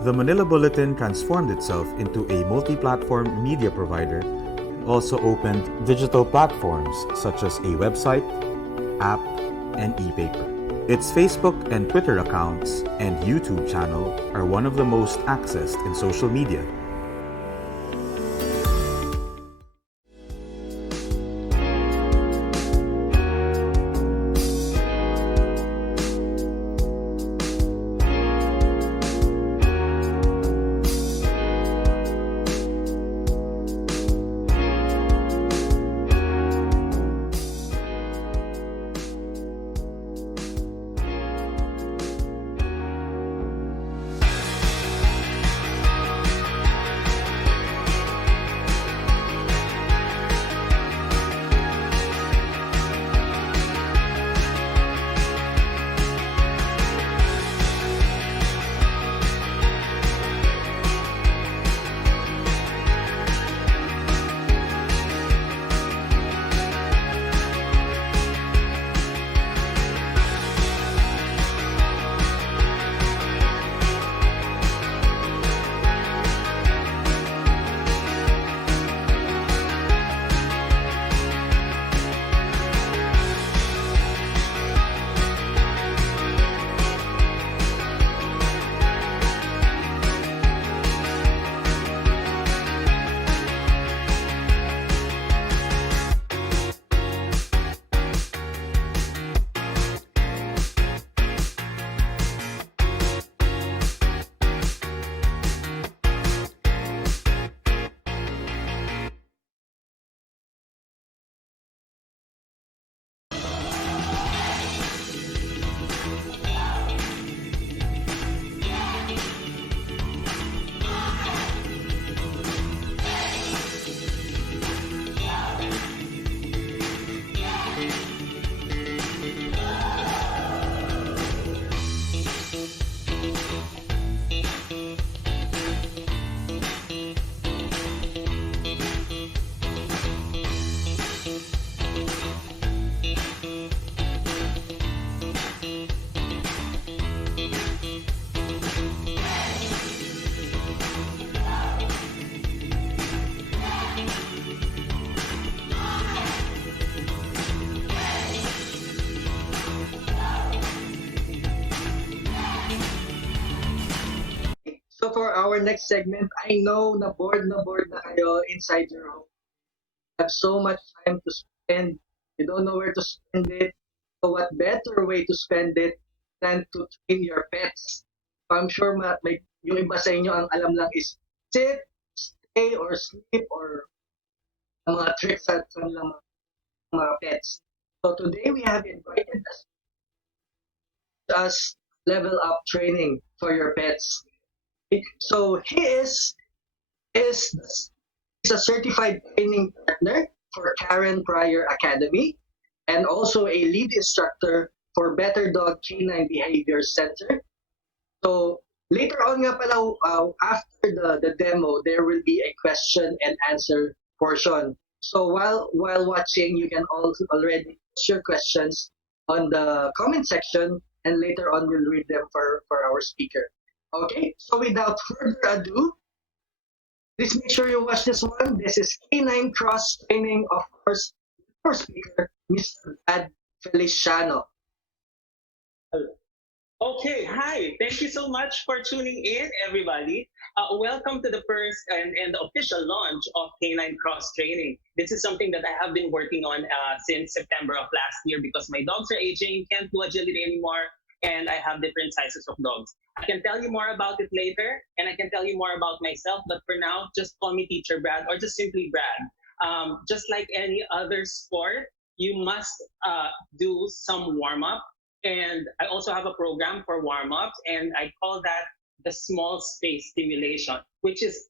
The Manila Bulletin transformed itself into a multi-platform media provider and also opened digital platforms such as a website, app, and e-paper. Its Facebook and Twitter accounts and YouTube channel are one of the most accessed in social media. So for our next segment, I know na bored na kayo inside your home. You have so much time to spend. You don't know where to spend it. So what better way to spend it than to train your pets? So I'm sure may, yung iba sa inyo ang alam lang is sit, stay, or sleep, or mga tricks at kanilang mga pets. So today we have invited us level up training for your pets. So is is a certified training partner for Karen Pryor Academy and also a lead instructor for Better Dog Canine Behavior Center. So later on nga pala, after the demo, there will be a question and answer portion. So while watching, you can also already post your questions on the comment section, and later on we'll read them for our speaker. Okay, so without further ado, please make sure you watch this one. This is K9 Cross Training, of course, our speaker, Mr. Brad Feliciano. Okay, hi. Thank you so much for tuning in, everybody. Welcome to the first and the official launch of Canine Cross Training. This is something that I have been working on since September of last year because my dogs are aging, can't do agility anymore, and I have different sizes of dogs. I can tell you more about it later, and I can tell you more about myself, but for now, just call me Teacher Brad or just simply Brad. Just like any other sport, you must do some warm up. And I also have a program for warm ups, and I call that the small space stimulation, which is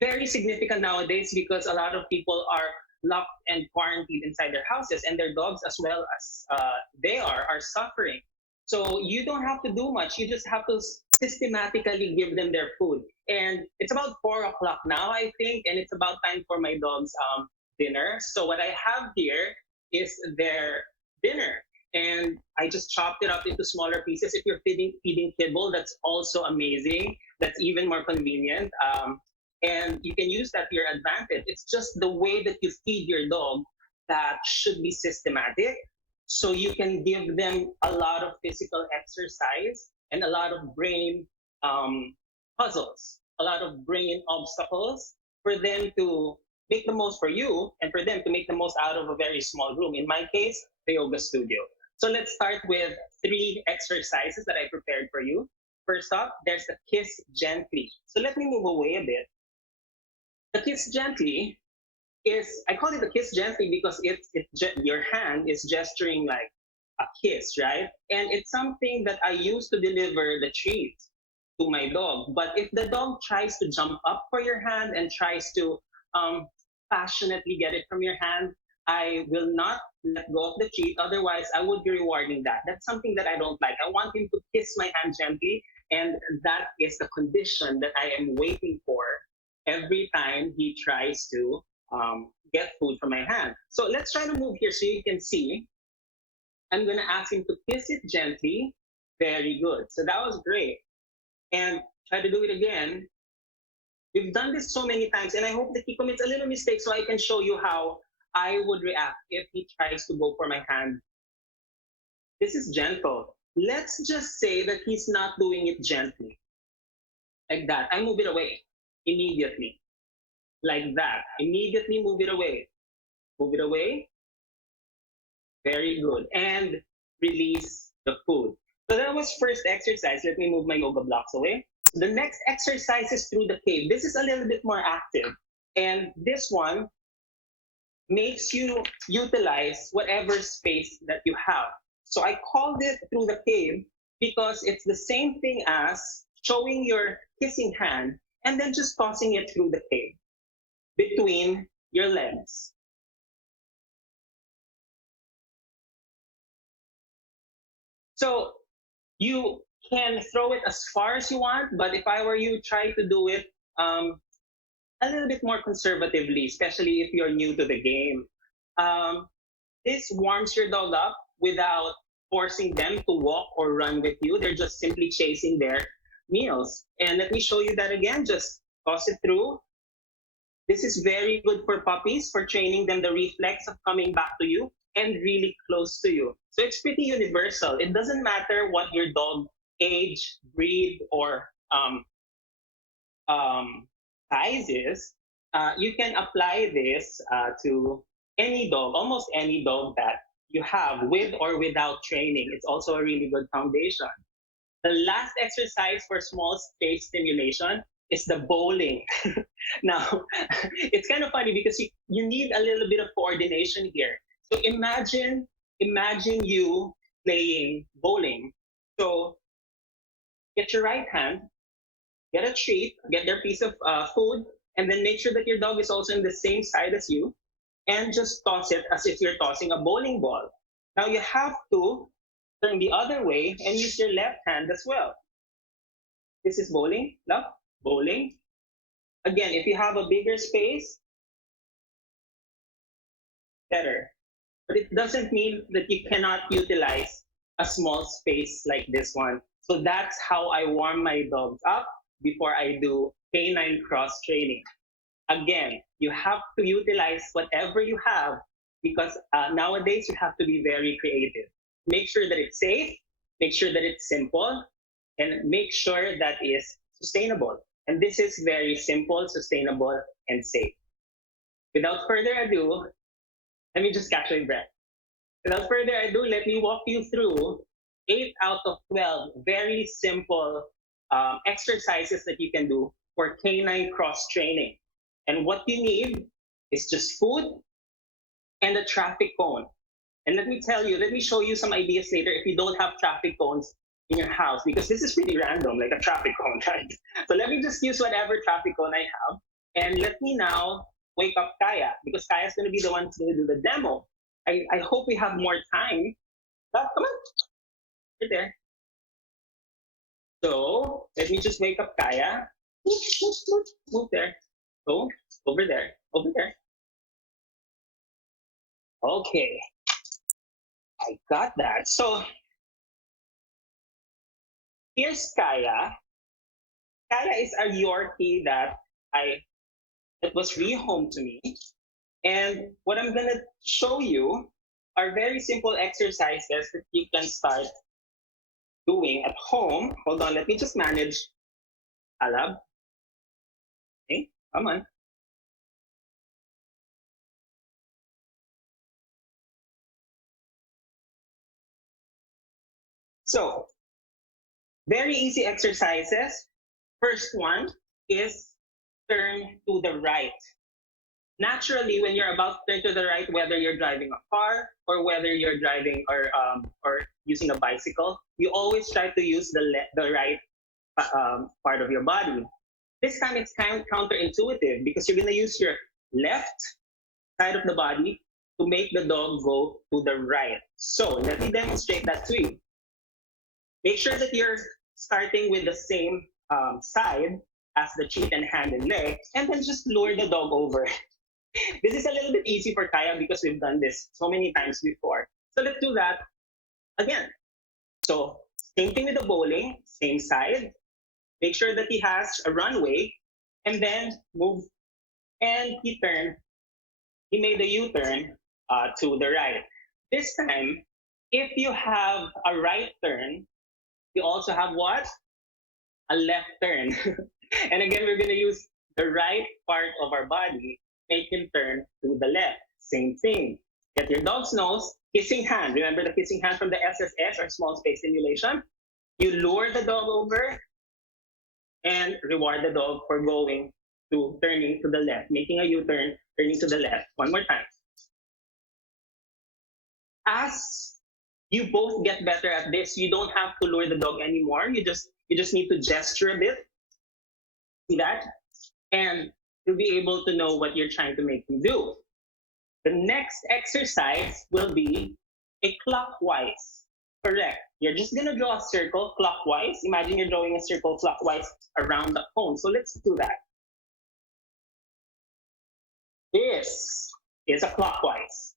very significant nowadays because a lot of people are locked and quarantined inside their houses, and their dogs, as well as they are suffering. So you don't have to do much. You just have to systematically give them their food. And it's about 4 o'clock now, I think, and it's about time for my dogs' dinner. So what I have here is their dinner, and I just chopped it up into smaller pieces. If you're feeding kibble, that's also amazing. That's even more convenient. And you can use that to your advantage. It's just the way that you feed your dog that should be systematic. So you can give them a lot of physical exercise and a lot of brain puzzles, a lot of brain obstacles for them to make the most for you and for them to make the most out of a very small room. In my case, the yoga studio. So let's start with 3 exercises that I prepared for you. First up, there's the kiss gently. So let me move away a bit. The kiss gently is, I call it the kiss gently because your hand is gesturing like a kiss, right? And it's something that I use to deliver the treat to my dog. But if the dog tries to jump up for your hand and tries to passionately get it from your hand, I will not let go of the treat. Otherwise, I would be rewarding that. That's something that I don't like. I want him to kiss my hand gently, and that is the condition that I am waiting for every time he tries to get food from my hand. So let's try to move here so you can see. I'm going to ask him to kiss it gently. Very good. So that was great. And try to do it again. We've done this so many times, and I hope that he commits a little mistake so I can show you how I would react if he tries to go for my hand. This is gentle. Let's just say that he's not doing it gently. Like that. I move it away immediately. Like that. Immediately move it away. Move it away. Very good. And release the food. So that was first exercise. Let me move my yoga blocks away. The next exercise is through the cave. This is a little bit more active. And this one makes you utilize whatever space that you have. So I called it through the cave because it's the same thing as showing your kissing hand and then just tossing it through the cave between your legs. So you can throw it as far as you want, but if I were you, try to do it a little bit more conservatively, especially if you're new to the game. This warms your dog up without forcing them to walk or run with you. They're just simply chasing their meals. And let me show you that again. Just toss it through. This is very good for puppies, for training them the reflex of coming back to you and really close to you. So it's pretty universal. It doesn't matter what your dog age, breed, or size is. You can apply this to any dog, almost any dog that you have with or without training. It's also a really good foundation. The last exercise for small space stimulation is the bowling. Now, it's kind of funny because you need a little bit of coordination here. So imagine you playing bowling. So get your right hand, get a treat, get their piece of food, and then make sure that your dog is also on the same side as you, and just toss it as if you're tossing a bowling ball. Now you have to turn the other way and use your left hand as well. This is bowling, love, bowling. Again, if you have a bigger space, better. But it doesn't mean that you cannot utilize a small space like this one. So that's how I warm my dogs up before I do canine cross training. Again, you have to utilize whatever you have because nowadays you have to be very creative. Make sure that it's safe, make sure that it's simple, and make sure that is sustainable. And this is very simple, sustainable, and safe. Without further ado, let me just catch my breath. Without further ado, let me walk you through 8 out of 12 very simple exercises that you can do for canine cross training. And what you need is just food and a traffic cone. And let me show you some ideas later if you don't have traffic cones in your house, because this is pretty random, like a traffic cone, right? So let me just use whatever traffic cone I have. And let me now wake up Kaya, because Kaya's going to be the one to do the demo. I hope we have more time. Come on, right there. So let me just wake up Kaya. Move there. Go over there. Over there. Okay. I got that. So here's Kaya. Kaya is a Yorkie that was rehomed to me. And what I'm gonna show you are very simple exercises that you can start doing at home. Hold on, let me just manage Alab. Okay, come on. So, very easy exercises. First one is turn to the right. Naturally, when you're about to turn to the right, whether you're driving a car or whether you're driving or using a bicycle, you always try to use the right part of your body. This time it's kind of counterintuitive because you're going to use your left side of the body to make the dog go to the right. So let me demonstrate that to you. Make sure that you're starting with the same side as the cheek and hand and leg, and then just lure the dog over. This is a little bit easy for Kaya because we've done this so many times before. So let's do that again. So same thing with the bowling, same side. Make sure that he has a runway, and then move. And he turned. He made a U-turn to the right. This time, if you have a right turn, you also have what? A left turn. And again, we're going to use the right part of our body, make him turn to the left. Same thing. Get your dog's nose, kissing hand. Remember the kissing hand from the SSS or small space stimulation? You lure the dog over and reward the dog for turning to the left, making a U-turn, turning to the left. One more time. As you both get better at this, you don't have to lure the dog anymore. You just need to gesture a bit. See that? And you'll be able to know what you're trying to make him do. The next exercise will be a clockwise. Correct. You're just going to draw a circle clockwise. Imagine you're drawing a circle clockwise around the cone. So let's do that. This is a clockwise.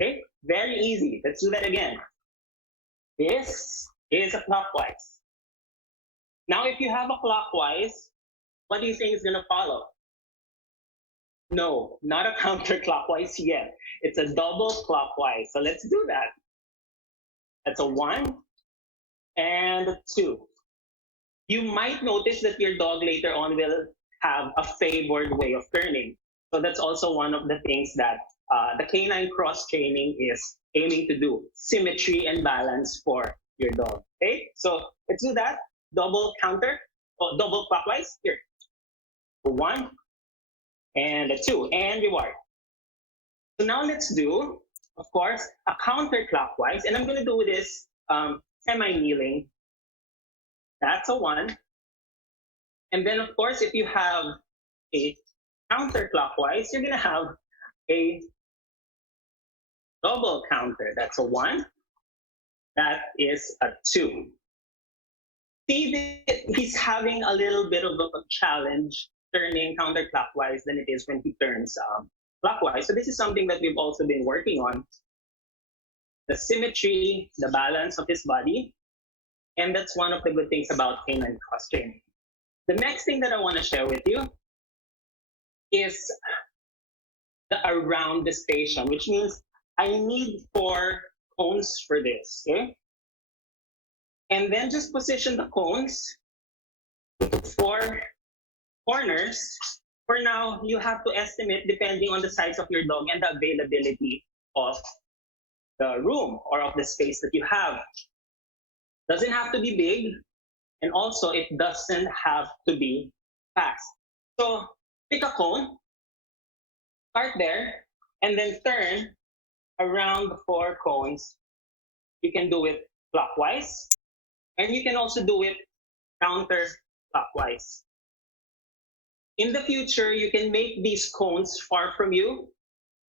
Okay? Very easy. Let's do that again. This is a clockwise. Now, if you have a clockwise, what do you think is going to follow? No, not a counterclockwise yet. It's a double clockwise. So let's do that. That's a 1 and a 2. You might notice that your dog later on will have a favored way of turning. So that's also one of the things that the canine cross training is aiming to do. Symmetry and balance for your dog. Okay, so let's do that. Double counter, or double clockwise. Here, 1 and a 2, and reward. So now let's do, of course, a counterclockwise, and I'm going to do this semi-kneeling. That's a 1. And then, of course, if you have a counterclockwise, you're going to have a double counter. That's a 1. That is a 2. See, he's having a little bit of a challenge turning counterclockwise than it is when he turns clockwise. So this is something that we've also been working on. The symmetry, the balance of his body. And that's one of the good things about canine cross training. The next thing that I want to share with you is the around the station, which means I need 4 cones for this, okay? And then just position the cones to 4 corners. For now, you have to estimate depending on the size of your dog and the availability of the room or of the space that you have. Doesn't have to be big, and also it doesn't have to be fast. So pick a cone, start there, and then turn around the 4 cones. You can do it clockwise, and you can also do it counterclockwise. In the future, you can make these cones far from you,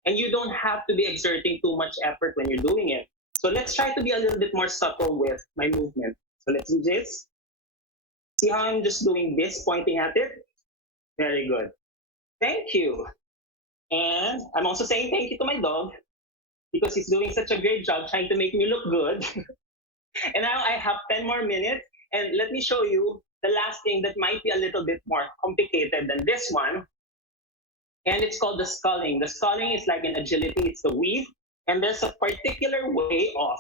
and you don't have to be exerting too much effort when you're doing it. So let's try to be a little bit more subtle with my movement. So let's do this. See how I'm just doing this, pointing at it? Very good. Thank you. And I'm also saying thank you to my dog because he's doing such a great job trying to make me look good. And now I have 10 more minutes, and let me show you the last thing that might be a little bit more complicated than this one, and it's called the sculling. The sculling is like in agility, it's the weave, and there's a particular way of,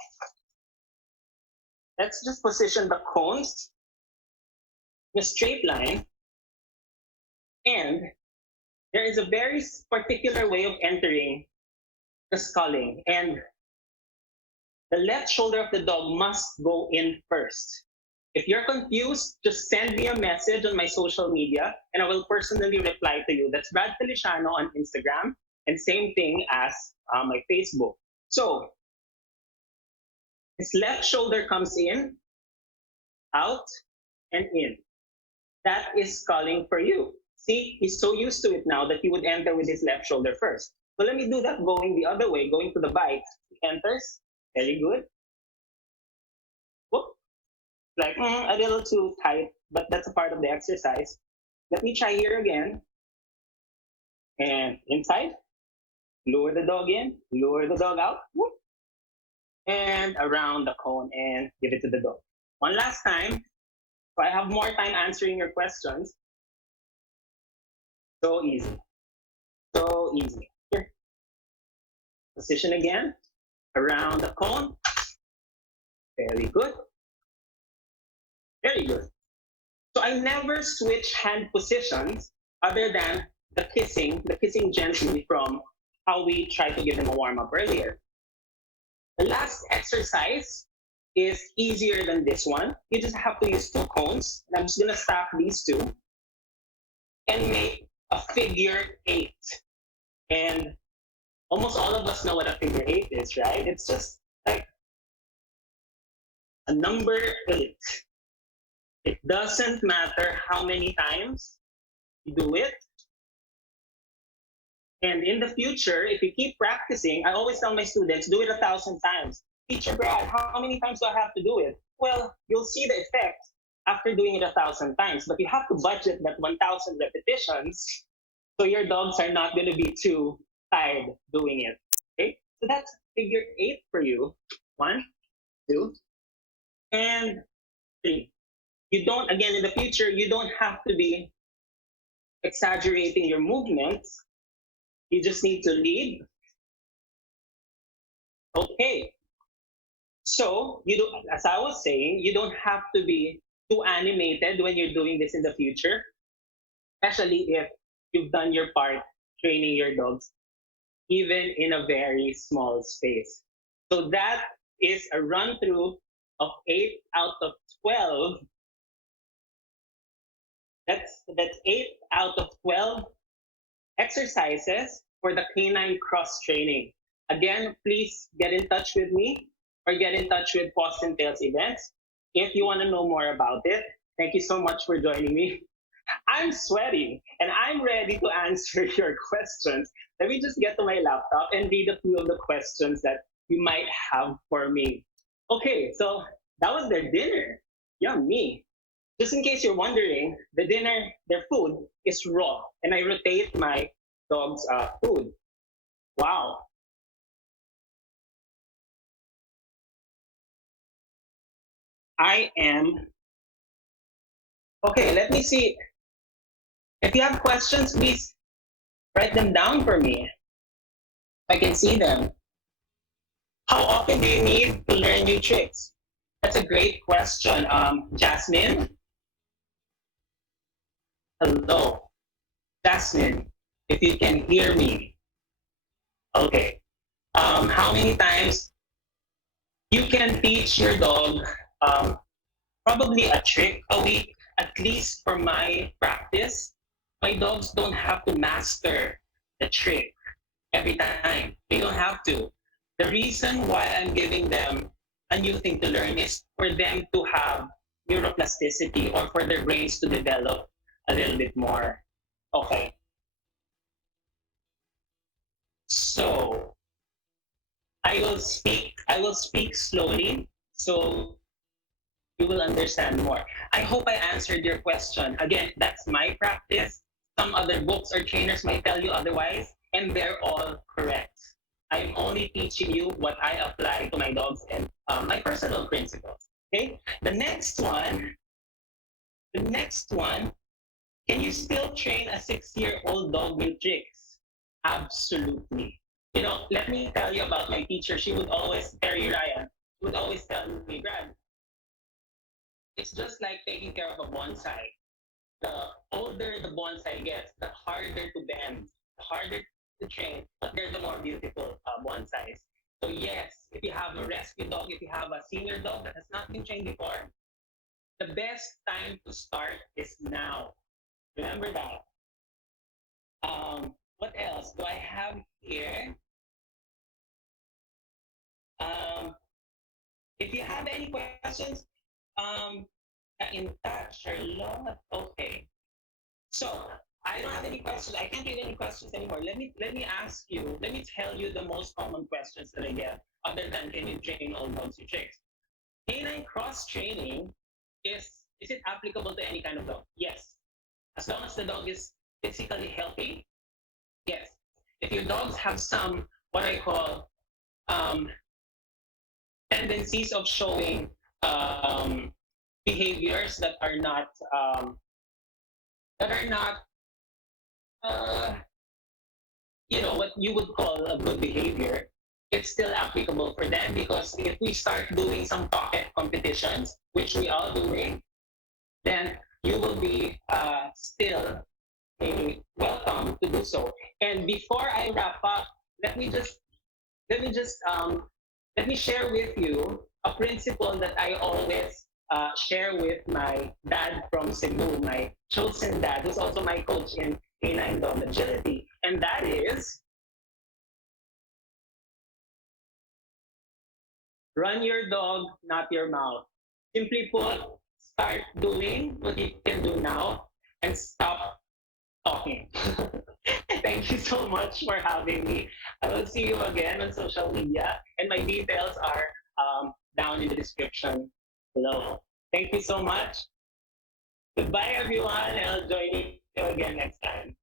let's just position the cones in a straight line, and there is a very particular way of entering the sculling, and the left shoulder of the dog must go in first. If you're confused, just send me a message on my social media and I will personally reply to you. That's Brad Feliciano on Instagram, and same thing as my Facebook. So his left shoulder comes in, out, and in. That is sculling for you. See, he's so used to it now that he would enter with his left shoulder first. So let me do that going the other way, going to the bite. He enters, very good. Whoop. Like a little too tight, but that's a part of the exercise. Let me try here again. And inside, lure the dog in, lure the dog out, whoop. And around the cone and give it to the dog. One last time, so I have more time answering your questions. So easy. So easy. Here. Position again. Around the cone. Very good. Very good. So I never switch hand positions other than the kissing gently from how we tried to give them a warm-up earlier. The last exercise is easier than this one. You just have to use 2 cones. And I'm just gonna stack these 2 and make a figure 8. And almost all of us know what a figure 8 is, right? It's just like a number 8. It doesn't matter how many times you do it. And in the future, if you keep practicing, I always tell my students, do it 1,000 times. Teacher Brad, how many times do I have to do it? Well, you'll see the effect after doing it 1,000 times, but you have to budget that 1,000 repetitions so your dogs are not going to be too tired doing it. Okay, so that's figure 8 for you. 1, 2, and 3. You don't, again, in the future, you don't have to be exaggerating your movements. You just need to lead. Okay. So, you do, as I was saying, you don't have to be too animated when you're doing this in the future, especially if you've done your part training your dogs, even in a very small space. So that is a run through of 8 out of 12. That's 8 out of 12 exercises for the canine cross training. Again, please get in touch with me or get in touch with Paws and Tails events if you want to know more about it. Thank you so much for joining me. I'm sweaty and I'm ready to answer your questions. Let me just get to my laptop and read a few of the questions that you might have for me. Okay, so that was their dinner. Yummy. Just in case you're wondering, the dinner, their food is raw, and I rotate my dog's food. Wow. I am. Okay, let me see. If you have questions, please write them down for me. I can see them. How often do you need to learn new tricks? That's a great question. Jasmine? Hello. Jasmine, if you can hear me. Okay. How many times you can teach your dog probably a trick a week, at least for my practice. My dogs don't have to master the trick every time. They don't have to. The reason why I'm giving them a new thing to learn is for them to have neuroplasticity or for their brains to develop a little bit more. Okay. So I will speak slowly so you will understand more. I hope I answered your question. Again, that's my practice. Some other books or trainers might tell you otherwise, and they're all correct. I'm only teaching you what I apply to my dogs and my personal principles. Okay? The next one The next one, can you still train a 6-year-old dog with tricks? Absolutely. You know, let me tell you about my teacher. She would always, Terry Ryan, would always tell me, Brad, it's just like taking care of a bonsai. The older the bonsai gets, the harder to bend, the harder to train, but they're the more beautiful bonsais. So yes, if you have a rescue dog, if you have a senior dog that has not been trained before, the best time to start is now. Remember that. What else do I have here? Um, if you have any questions, um, in touch, Charlotte. Okay. So I don't have any questions. I can't read any questions anymore. Let me ask you. Let me tell you the most common questions that I get, other than can you train all dogs with tricks? Canine cross training is it applicable to any kind of dog? Yes, as long as the dog is physically healthy. Yes. If your dogs have some what I call um, tendencies of showing behaviors that are not uh, what you would call a good behavior, it's still applicable for them, because if we start doing some pocket competitions, which we are doing, then you will be still welcome to do so. And before I wrap up, let me just let me just let me share with you a principle that I always share with my dad from Cebu, my chosen dad, who's also my coach in canine dog agility, and that is run your dog, not your mouth. Simply put, start doing what you can do now and stop talking. Thank you so much for having me. I will see you again on social media, and my details are down in the description below. Thank you so much. Goodbye, everyone, and I'll join you again next time.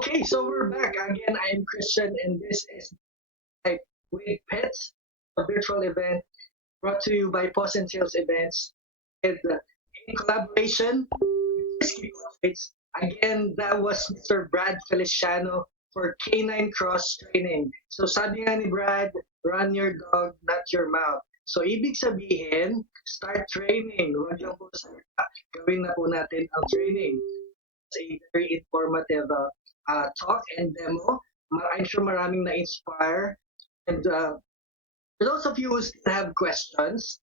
Okay, so we're back again. I am Christian, and this is Life with Pets, a virtual event brought to you by Paws and Sales Events, and in collaboration with Frisky Pawtraits. Again, that was Mr. Brad Feliciano for Canine Cross Training. So sabi nga ni Brad, run your dog, not your mouth. So ibig sabihin, start training. Huwag lang po salita. Gawin na po natin ang training. It's a very informative talk and demo. I'm sure maraming na-inspire. And for those of you who still have questions,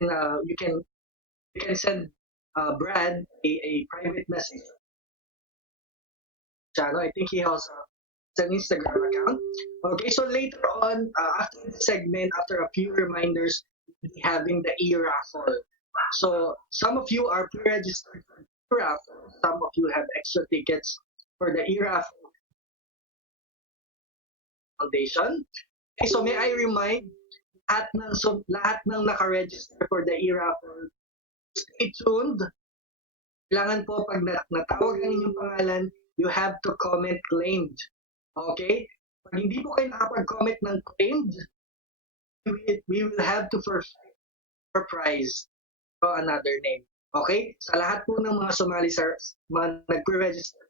you can send Brad a private message. Channel. I think he has an Instagram account. Okay, so later on, after the segment, after a few reminders, we'll be having the e-raffle. So some of you are pre-registered for the e-raffle. Some of you have extra tickets for the e-raffle foundation. Okay, so may I remind lahat ng naka-register for the e-raffle, stay tuned. Kailangan po pag natawag ang inyong pangalan, you have to comment claimed. Okay? Pag hindi po kayo nakapag-comment ng claimed, we will have to for prize or another name. Okay? Sa lahat po ng mga sumali sa mga nag-register,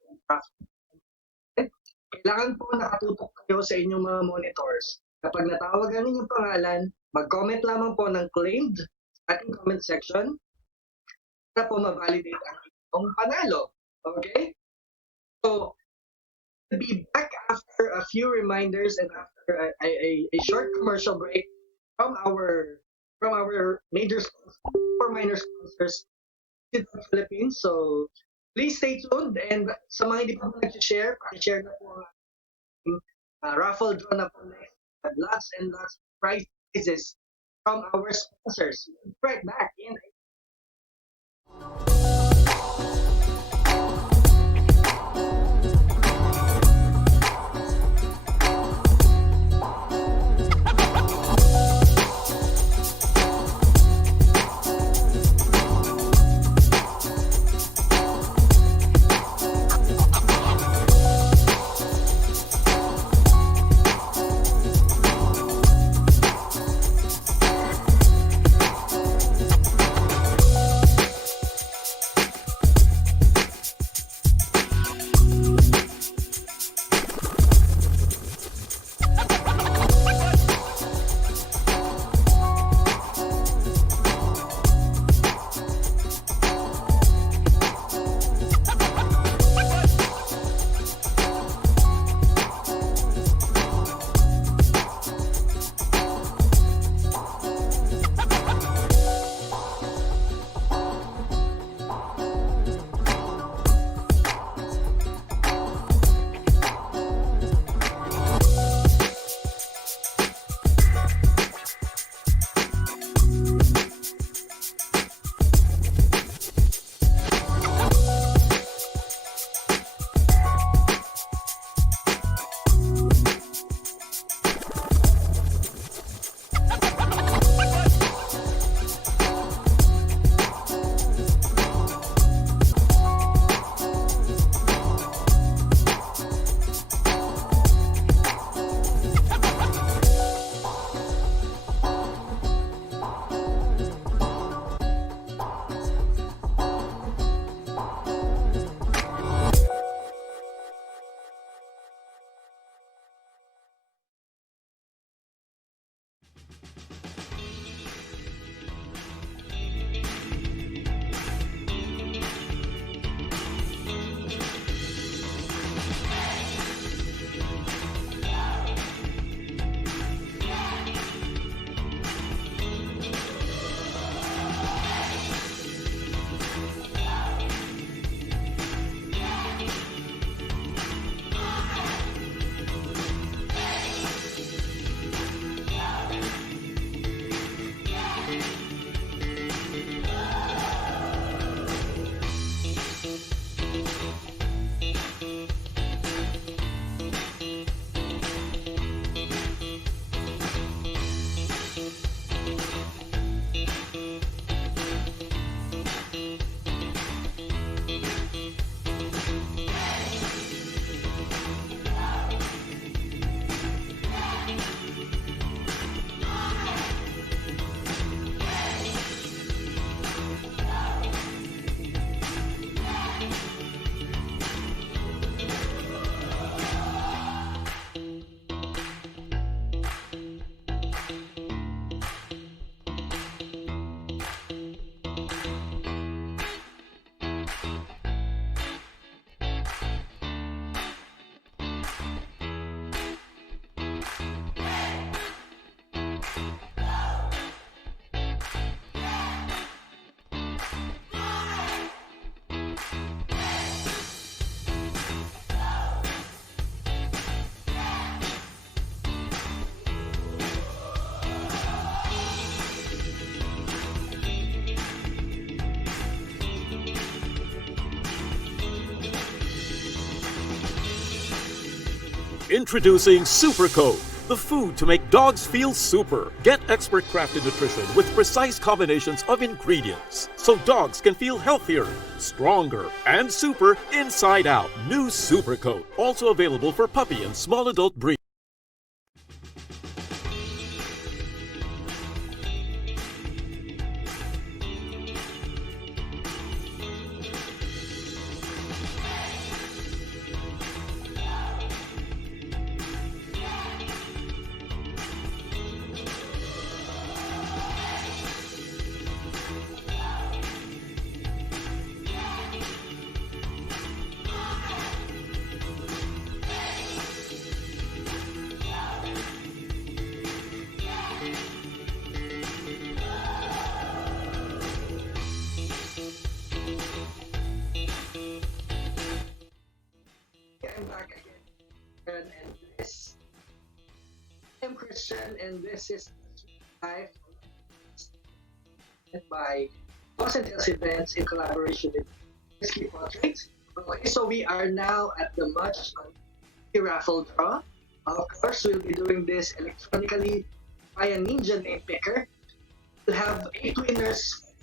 kailangan po nakatutok kayo sa inyong mga monitors. Kapag natawag ang inyong pangalan, mag-comment lamang po ng claimed sa ating comment section para po ma-validate ang inyong panalo. Okay? So, we'll be back after a few reminders and after a short commercial break from our major sponsors, or minor sponsors in the Philippines. So, please stay tuned, and sa mga hindi pa po nag-share, pakishare na po ang raffle draw na po next. Lots and lots of prizes from our sponsors. Right back in Introducing Super Code, the food to make dogs feel super. Get expert crafted nutrition with precise combinations of ingredients so dogs can feel healthier, stronger, and super inside out. New Super Code, also available for puppy and small adult breeds. I'm back again, and this I'm Christian, and this is live by Paws and Tails events in collaboration with Frisky Pawtraits. Okay, so we are now at the much raffle draw. Of course, we'll be doing this electronically by a ninja name picker. We'll have 8 winners.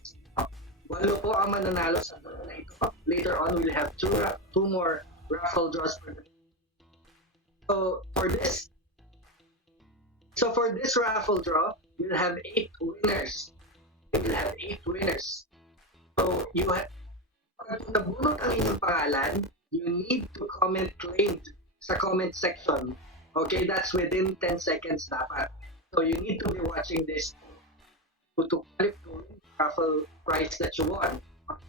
Walo po ang mananalo sa draw na ito. Later on, we'll have two more raffle draws per day. So for this raffle draw, we'll have 8 winners. We'll have 8 winners. So pag nabunot ang inyong pangalan, you need to comment claimed sa comment section. Okay, that's within 10 seconds dapat. So you need to be watching this to click to raffle prize that you won.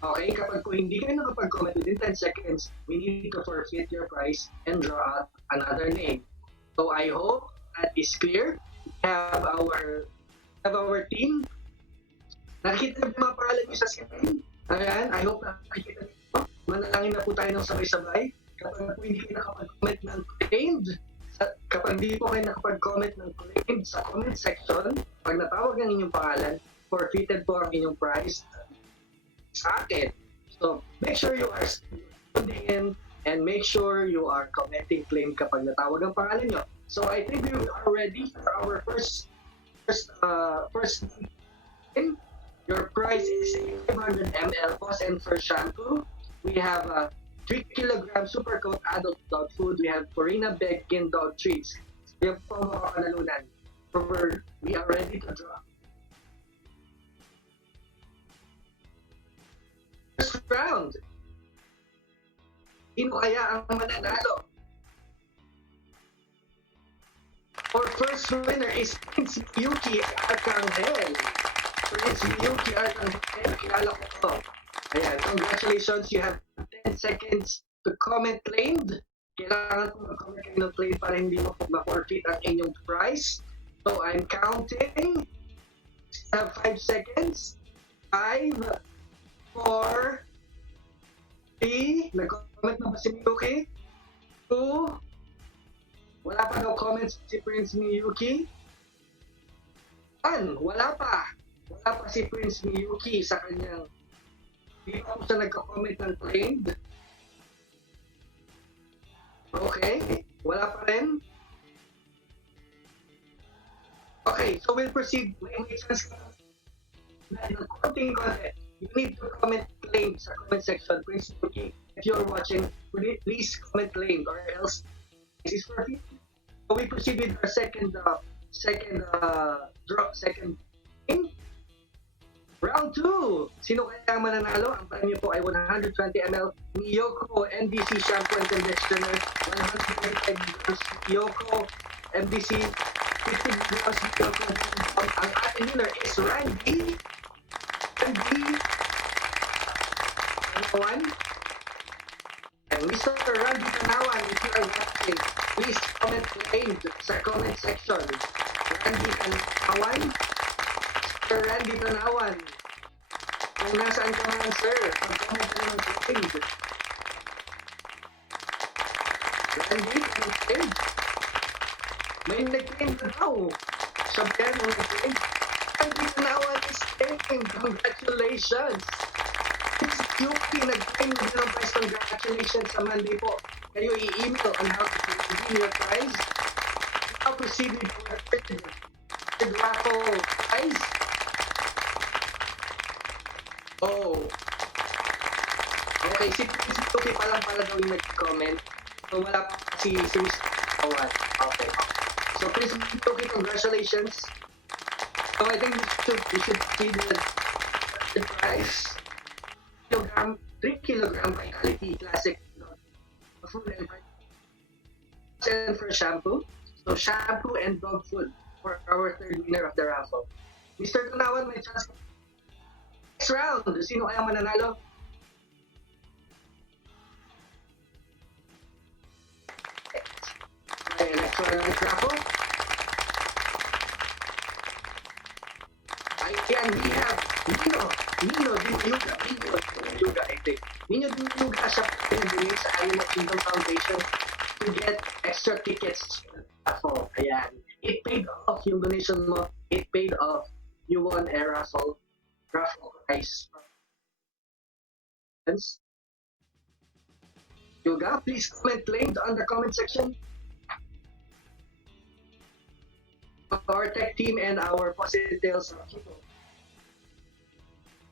Okay, kapag po hindi kayo nakapag-comment within 10 seconds, we need to forfeit your prize and draw out another name. So I hope that is clear. We have our team. Nakikita niyo mga pangalan niyo sa screen? Ayan, I hope na nakikita niyo. Manalangin na po tayo ng sabay-sabay. Kapag po hindi kayo nakapag-comment ng claimed, kapag hindi po kayo nakapag-comment ng claimed sa comment section, pag natawag ng inyong pangalan, forfeited po ang inyong prize sa akin. So, make sure you are tuned in and make sure you are commenting claim kapag natawag ang pangalan nyo. So, I think we are ready for our first game. Your prize is a 500 ml Paws and Fur shampoo. We have a 3 kilogram super coat adult dog food. We have Purina Beggin dog treats. We have po mga kanalunan. We are ready to draw. First round. Sino kaya ang mananalo? Our first winner is Prince Yuki Arcangel. Prince Yuki Arcangel, kilala ko to. Ayan, congratulations. You have 10 seconds to comment claimed. Kailangan po mag-comment kayo ng claim para hindi mo ma-forfeit ang inyong prize. So I'm counting. I have 5 seconds. 5, 4, 3, nag-comment na ba si Miyuki? 2, wala pa daw comments si Prince Miyuki. 1, wala pa si Prince Miyuki sa kanyang, hindi pa po siya nagka-comment ng claimed. Okay, wala pa rin. Okay, so we'll proceed. May chance ka na konting content. You need to comment claim sa comment section. Prince Miyuki, if you're watching, please comment claim or else this is for you. So we proceed with our second game. Round 2. Sino kaya ang mananalo? Ang premyo po ay 120 ml Miyoko MDC shampoo and conditioner, 125 grams Miyoko MDC, 50 grams Miyoko. Ang ating winner is Randy. And Mr. Randy Tanawan, if you are watching, please comment claimed sa comment section. Randy Tanawan. Sir Randy Tanawan. Kung nasaan ka man, sir, mag-comment ka naman claimed. Randy, claimed. May nag-claim ka daw. Sabihan mo nag-claim. Randy Tanawan is claimed. Congratulations. It's Yuki, nag-claim na ng prize. Congratulations sa Monday po. kayo i-email on how to redeem your prize. Now proceed with our third raffle prize. Oh. Okay, si Tuki pa lang pala daw yung nag-comment. So wala pa si Mr. Owan. Okay. So Prince Tuki, congratulations. So I think we should see the price. 3 kilogram Vitality Classic food and for shampoo. So shampoo and dog food for our third winner of the raffle. Mr. Tunawan, may chance. Next round, sino kaya mananalo? Okay, next raffle. Ayan, we have Nino Dinuga, I think. Nino Dinuga siya pinag-donate sa Animal Kingdom Foundation to get extra tickets raffle. Ayan. It paid off yung donation mo. It paid off. You won a raffle prize. Yoga, please comment claimed on the comment section. Our tech team and our positive tales of people.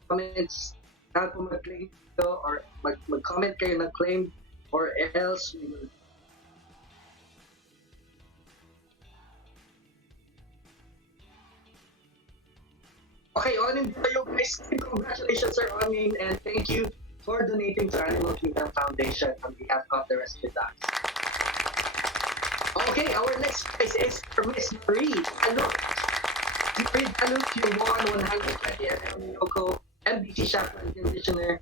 Comments, na po mag-claim or mag-comment kayo ng claim or else we will. Okay, Onin tayo guys. Congratulations, Sir Onin, and thank you for donating to Animal Kingdom Foundation on behalf of the rescue dogs. Okay, our next prize is for Miss Marie. Hello. Marie Daluk, you won 120 ml Yoko MDC shampoo and conditioner,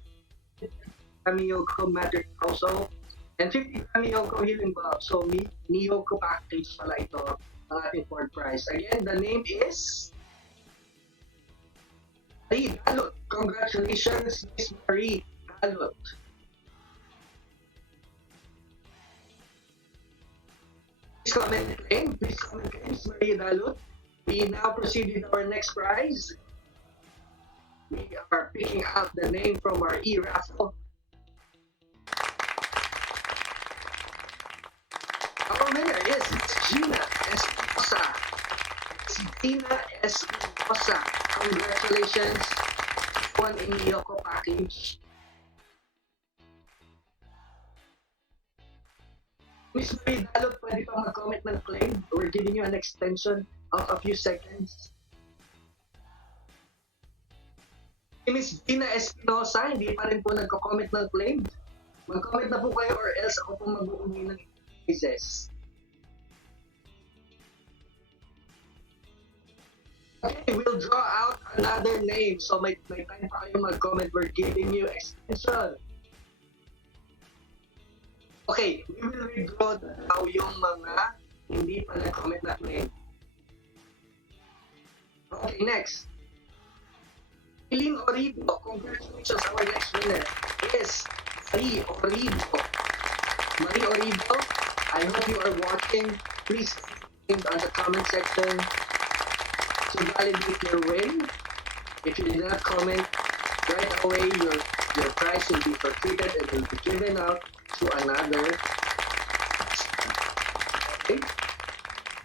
Yoko Magic also, and 50 Yoko Healing Balm. So, Yoko package pala ito ang ating fourth prize. Again, the name is Marie Daluk. Congratulations, Miss Marie Daluk. Please comment claim, Miss Marie Daluk. We now proceed with our next prize. We are picking out the name from our e-raffle. Our winner is Gina Espinosa. Gina Espinosa. Congratulations. Won a Yoko package. Miss Marie Daluk, pwede pa mag-comment ng claim. We're giving you an extension of a few seconds. Miss Gina Espinosa, hindi pa rin po nagko-comment ng claim. Mag-comment na po kayo or else ako po mag-uumi ng prizes. Okay, we'll draw out another name. So may time pa kayo mag-comment. We're giving you extension. Okay, we will redraw now yung mga hindi pa nag-comment na claim. Okay, next. Eileen Oribo, congratulations, our next winner is Marie Oribo. Marie Oribo, I hope you are watching. Please comment on the comment section to validate your win. If you did not comment right away, your prize will be forfeited and will be given out to another. Okay.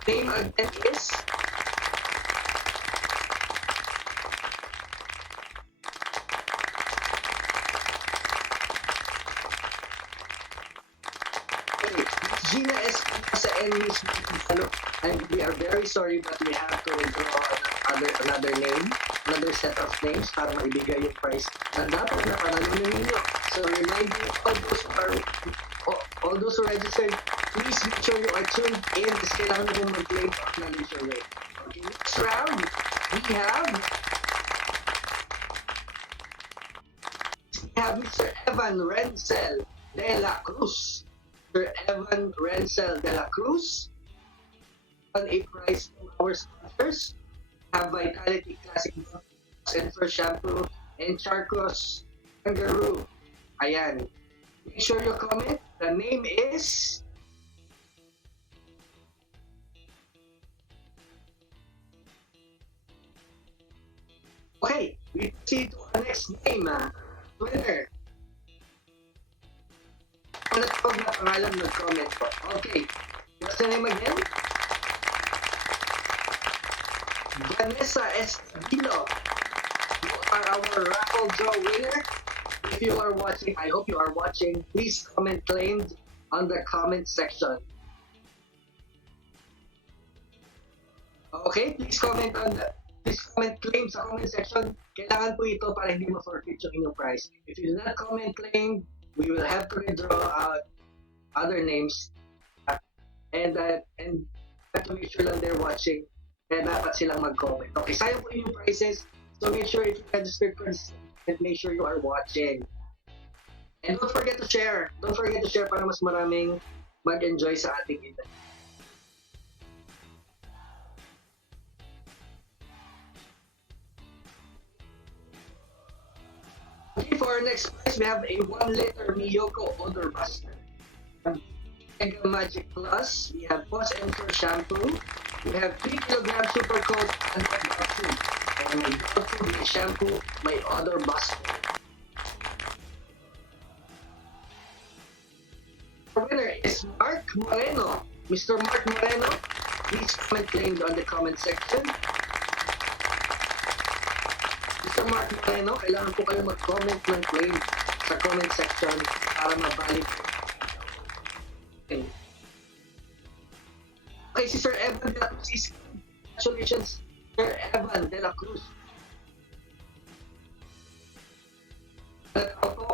Name again is Gina Espinosa and Miss Hello. And we are very sorry, but we have to withdraw another name, another set of names para maibigay yung prize na dapat na panalo ninyo. So remind you, all those who registered, please make sure you are tuned in kasi kailangan na kung mag-play to acknowledge your way. Okay, next round, we have Mr. Evan Renzel de la Cruz. Sir Evan Renzel de la Cruz won a prize from our sponsors. Have Vitality Classic and for shampoo and Charcos Kangaroo. Ayan. Make sure you comment. The name is okay. We proceed to our next name. Winner. For the Huwag na pangalan nag-comment po. Okay. What's the name again? Vanessa Estilo. You are our raffle draw winner. If you are watching, I hope you are watching, please comment claimed on the comment section. Okay, please comment claim sa comment section. Kailangan po ito para hindi ma-forfeit yung inyong prize. If you do not comment claim, we will have to redraw out other names. And to make sure lang they're watching, kaya dapat silang mag-comment. Okay, sayang po yung prizes. So make sure if you registered for this, and make sure you are watching. And don't forget to share. Don't forget to share para mas maraming mag-enjoy sa ating event. Okay, for our next prize, we have a 1-liter Miyoko Odor Buster. Mega Magic Plus, we have Paws and Fur Shampoo. We have 3 kilogram Super Coat and dog food. And my dog food, my shampoo, my Odor Buster. Our winner is Mark Moreno. Mr. Mark Moreno, please comment claimed on the comment section. Mr. Mark Moreno, kailangan po kayo mag-comment ng claim sa comment section para mabalik. Okay, si Sir Evan de la Cruz. Congratulations, Sir Evan de la Cruz.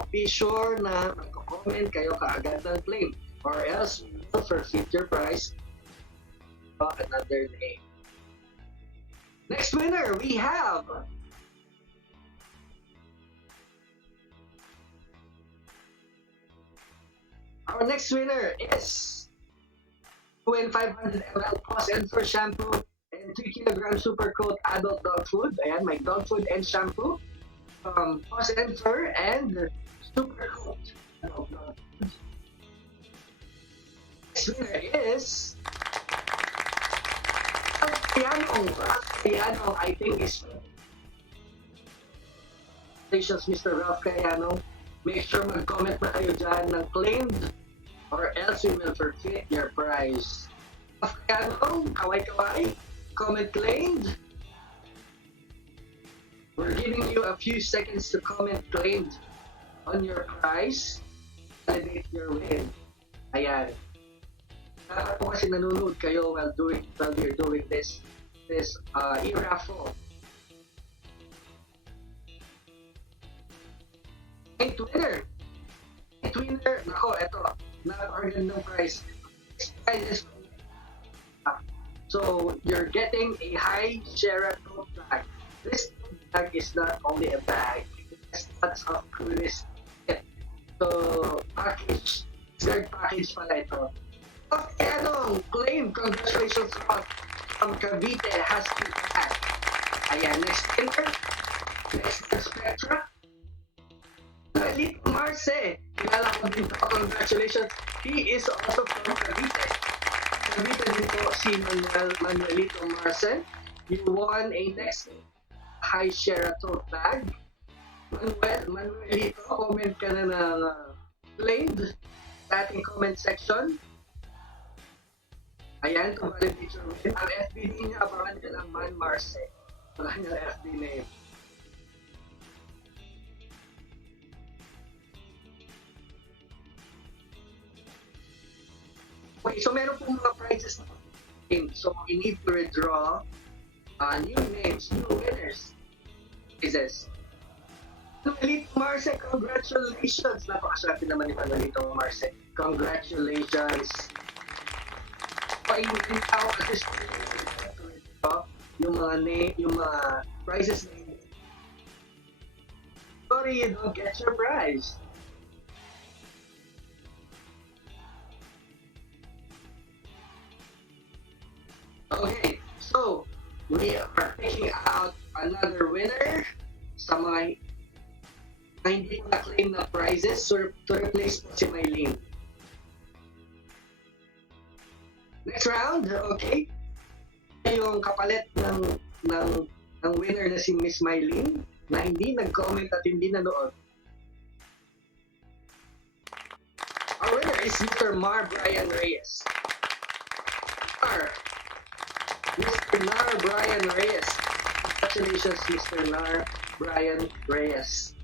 Be sure na mag-comment kayo kaagad ng claim or else we will forfeit your prize another name. Next winner, we have our next winner is 500 ml Paws and Fur Shampoo and 3 kilogram Super Coat Adult Dog Food. Ayan, my dog food and shampoo. Paws and Fur and Super Coat. Next winner is Cayano, I think is Mr. Ralph Cayano. Make sure mag-comment na kayo dyan ng claimed or else we will forfeit your prize. Cayano, kaway-kaway, comment claimed. We're giving you a few seconds to comment claimed on your prize. Validate your win. Ayan. Dapat po kasi nanonood kayo while you're doing this e-raffle. Eighth winner, nako, eto, napaka-organ ng prize. This prize is so you're getting a high Shera tote bag. This tote bag is not only a bag, it has lots of coolness. So, package, third package pala ito. Okay, claim, congratulations from Cavite has been back. Ayan, next winner, next Spectra. Elite Marce, kilala ko din po, congratulations. He is also from Cavite. Cavite din po si Manuelito Marce. You won a next high share tote bag. Manuelito, comment ka na claimed sa ating comment section. Ayan, kung validate your win. Ang FB niya, abangan nyo lang Man Marce. Wala niya FB name. Okay, so meron pong mga prizes na game. So, you need to redraw new names, new winners. Prizes. Manuelito Marce, congratulations! Napakaswerte naman ni Manuelito Marce. Congratulations! Paingin ako kasi yung mga prizes na yun. Sorry, you don't get your prize. Okay, so we are picking out another winner sa mga hindi na-claim na prizes to replace po si Mylene. Next round, okay. Yung kapalit ng winner na si Miss Mylene na hindi nag-comment at hindi nanood. Our winner is Mr. Brian Reyes. Mr. Brian Reyes. Congratulations, Mr. Brian Reyes.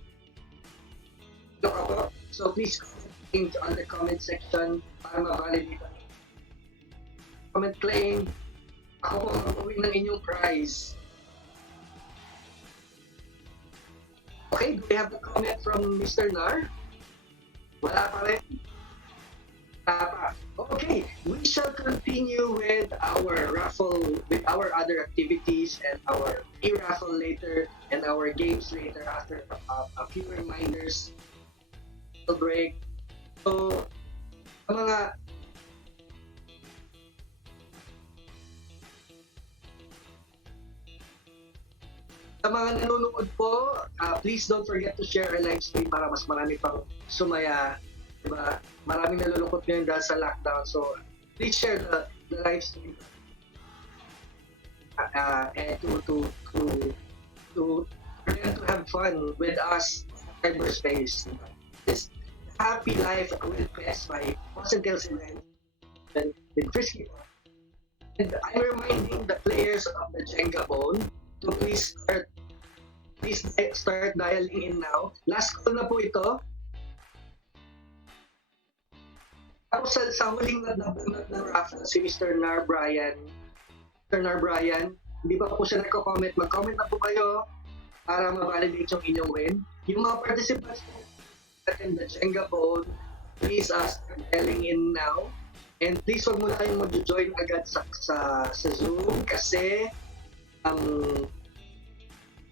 So please comment on the comment section para ma-validate. Comment claim. Ako mag-uwi ng inyong prize. Okay, do we have a comment from Mr. Nar? Wala pa rin. Okay, we shall continue with our raffle, with our other activities and our e-raffle later and our games later after a few reminders. Break. So, sa mga nanonood po, please don't forget to share our live stream para mas marami pang sumaya. Diba? Maraming nalulungkot ngayon dahil sa lockdown. So, please share the live stream. And to have fun with us in cyberspace. This Happy Life with Pets by Paws and with Frisky. And I'm reminding the players of the Jenga Bone to please start dialing in now. Last call na po ito. Tapos sa huling nabunod ng raffle si Mr. Nar Brian. Mr. Nar Brian, hindi pa po siya nagko-comment. Mag-comment na po kayo para ma-validate yung inyong win. Yung mga participants in the Jenga Bone, please start dialing in now. And please wag muna kayong mag-join agad sa Zoom kasi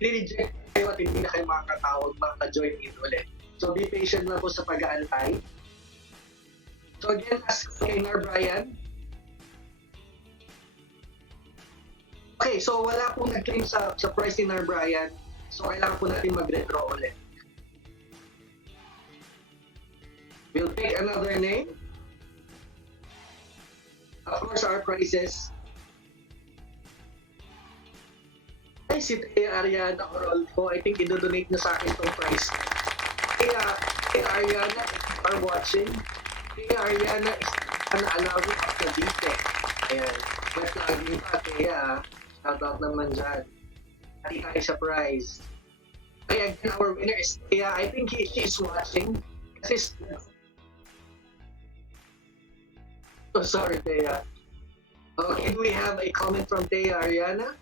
i-reject kayo at hindi na kayo makakatawag, makaka-join in ulit. So be patient na po sa pag-aantay. So again, ask kay Nar Brian. Okay, so wala pong nag-claim sa price ni Nar Brian. So kailangan po natin mag-redraw ulit. We'll take another name. Of course, our prizes. Ay, si Tia Ariana Orolfo, I think i-donate na sa akin itong prize. Tia Ariana, if you are watching, Tia Ariana is na-alawin at Cavite. Ayan. But lagi pa, Tia, shoutout naman dyan. Hindi tayo sa prize. Okay, again, our winner is Tia. I think she is watching. Kasi oh, sorry, Thea. Okay, do we have a comment from Thea Ariana?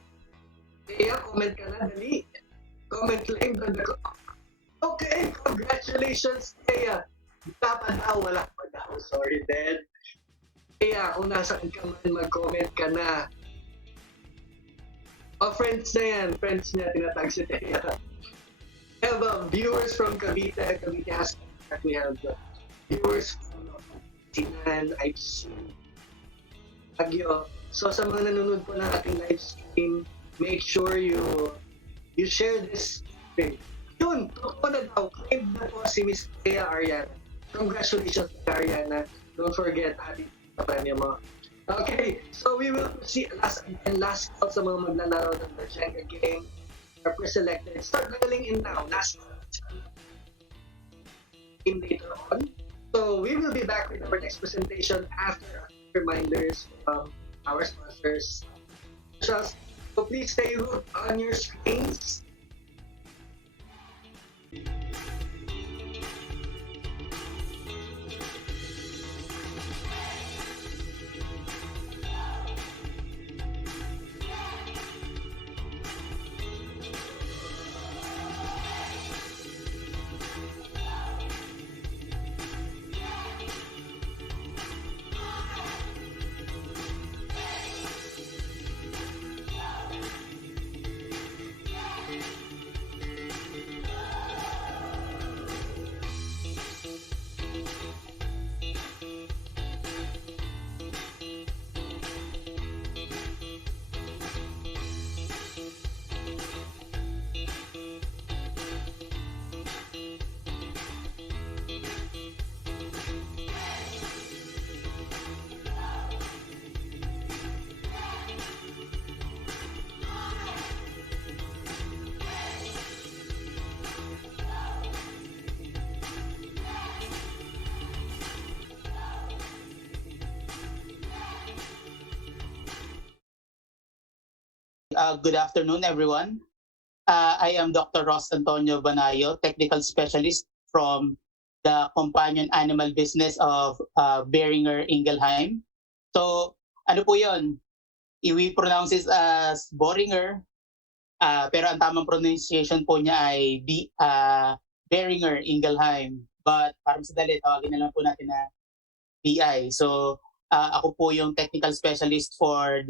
Thea, comment ka na, dali. Comment lang. Okay, congratulations, Thea. Dapat daw, wala pa daw. Sorry, Dad. Thea, kung nasaan ka man, mag-comment ka na. Oh, friends na yan. Friends niya, tinatag si Thea. We have viewers from Cavite. Cavite has, we have viewers from Sinan, I've seen Baguio. So sa mga nanonood po ng ating live stream, make sure you share this thing. Yun, totoo na daw. Claim na po si Miss Thea Ariana. Congratulations, Ariana. Don't forget, happy sa premyo mo. Okay, so we will proceed last call sa mga maglalaro ng the Jenga game. Are pre-selected. Start dialing in now. Last game later on. So we will be back with our next presentation after reminders from our sponsors. So please stay hooked on your screens. good afternoon, everyone. I am Dr. Ross Antonio Banayo, Technical Specialist from the Companion Animal Business of Beringer Ingelheim. So, ano po yun? We pronounce this as Boringer, pero ang tamang pronunciation po niya ay Beringer Ingelheim. But para sa dali, tawagin na lang po natin na BI. So, ako po yung technical specialist for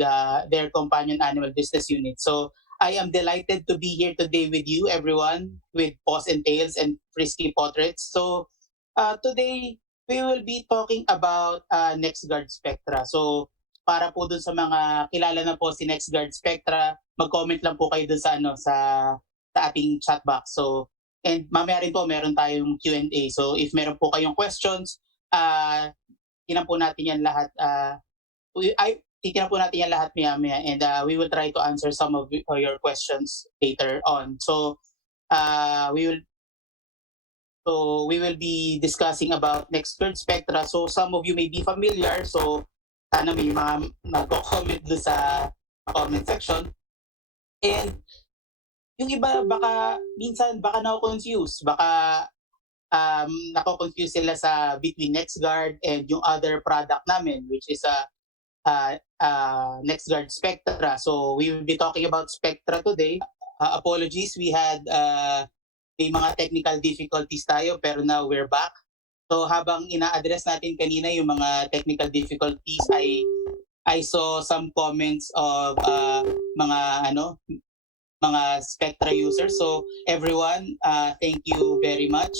their companion animal business unit. So, I am delighted to be here today with you, everyone, with Paws and Tails and Frisky Pawtraits. So, today, we will be talking about NextGuard Spectra. So, para po dun sa mga kilala na po si NextGuard Spectra, mag-comment lang po kayo dun sa, sa ating chat box. So, and mamaya rin po, meron tayong Q&A. So, if meron po kayong questions, tinan po natin yan lahat. Titignan po natin yan lahat maya-maya, and we will try to answer some of your questions later on. So we will be discussing about NextGuard Spectra. So some of you may be familiar. So sana may mga mag-comment doon sa comment section. And yung iba minsan baka na-confuse, baka nako-confuse sila sa between NextGuard and yung other product namin, which is NextGuard Spectra. So we will be talking about Spectra today. Apologies, we had may mga technical difficulties tayo, pero now we're back. So habang ina-address natin kanina yung mga technical difficulties, I saw some comments of mga Spectra users. So everyone, thank you very much.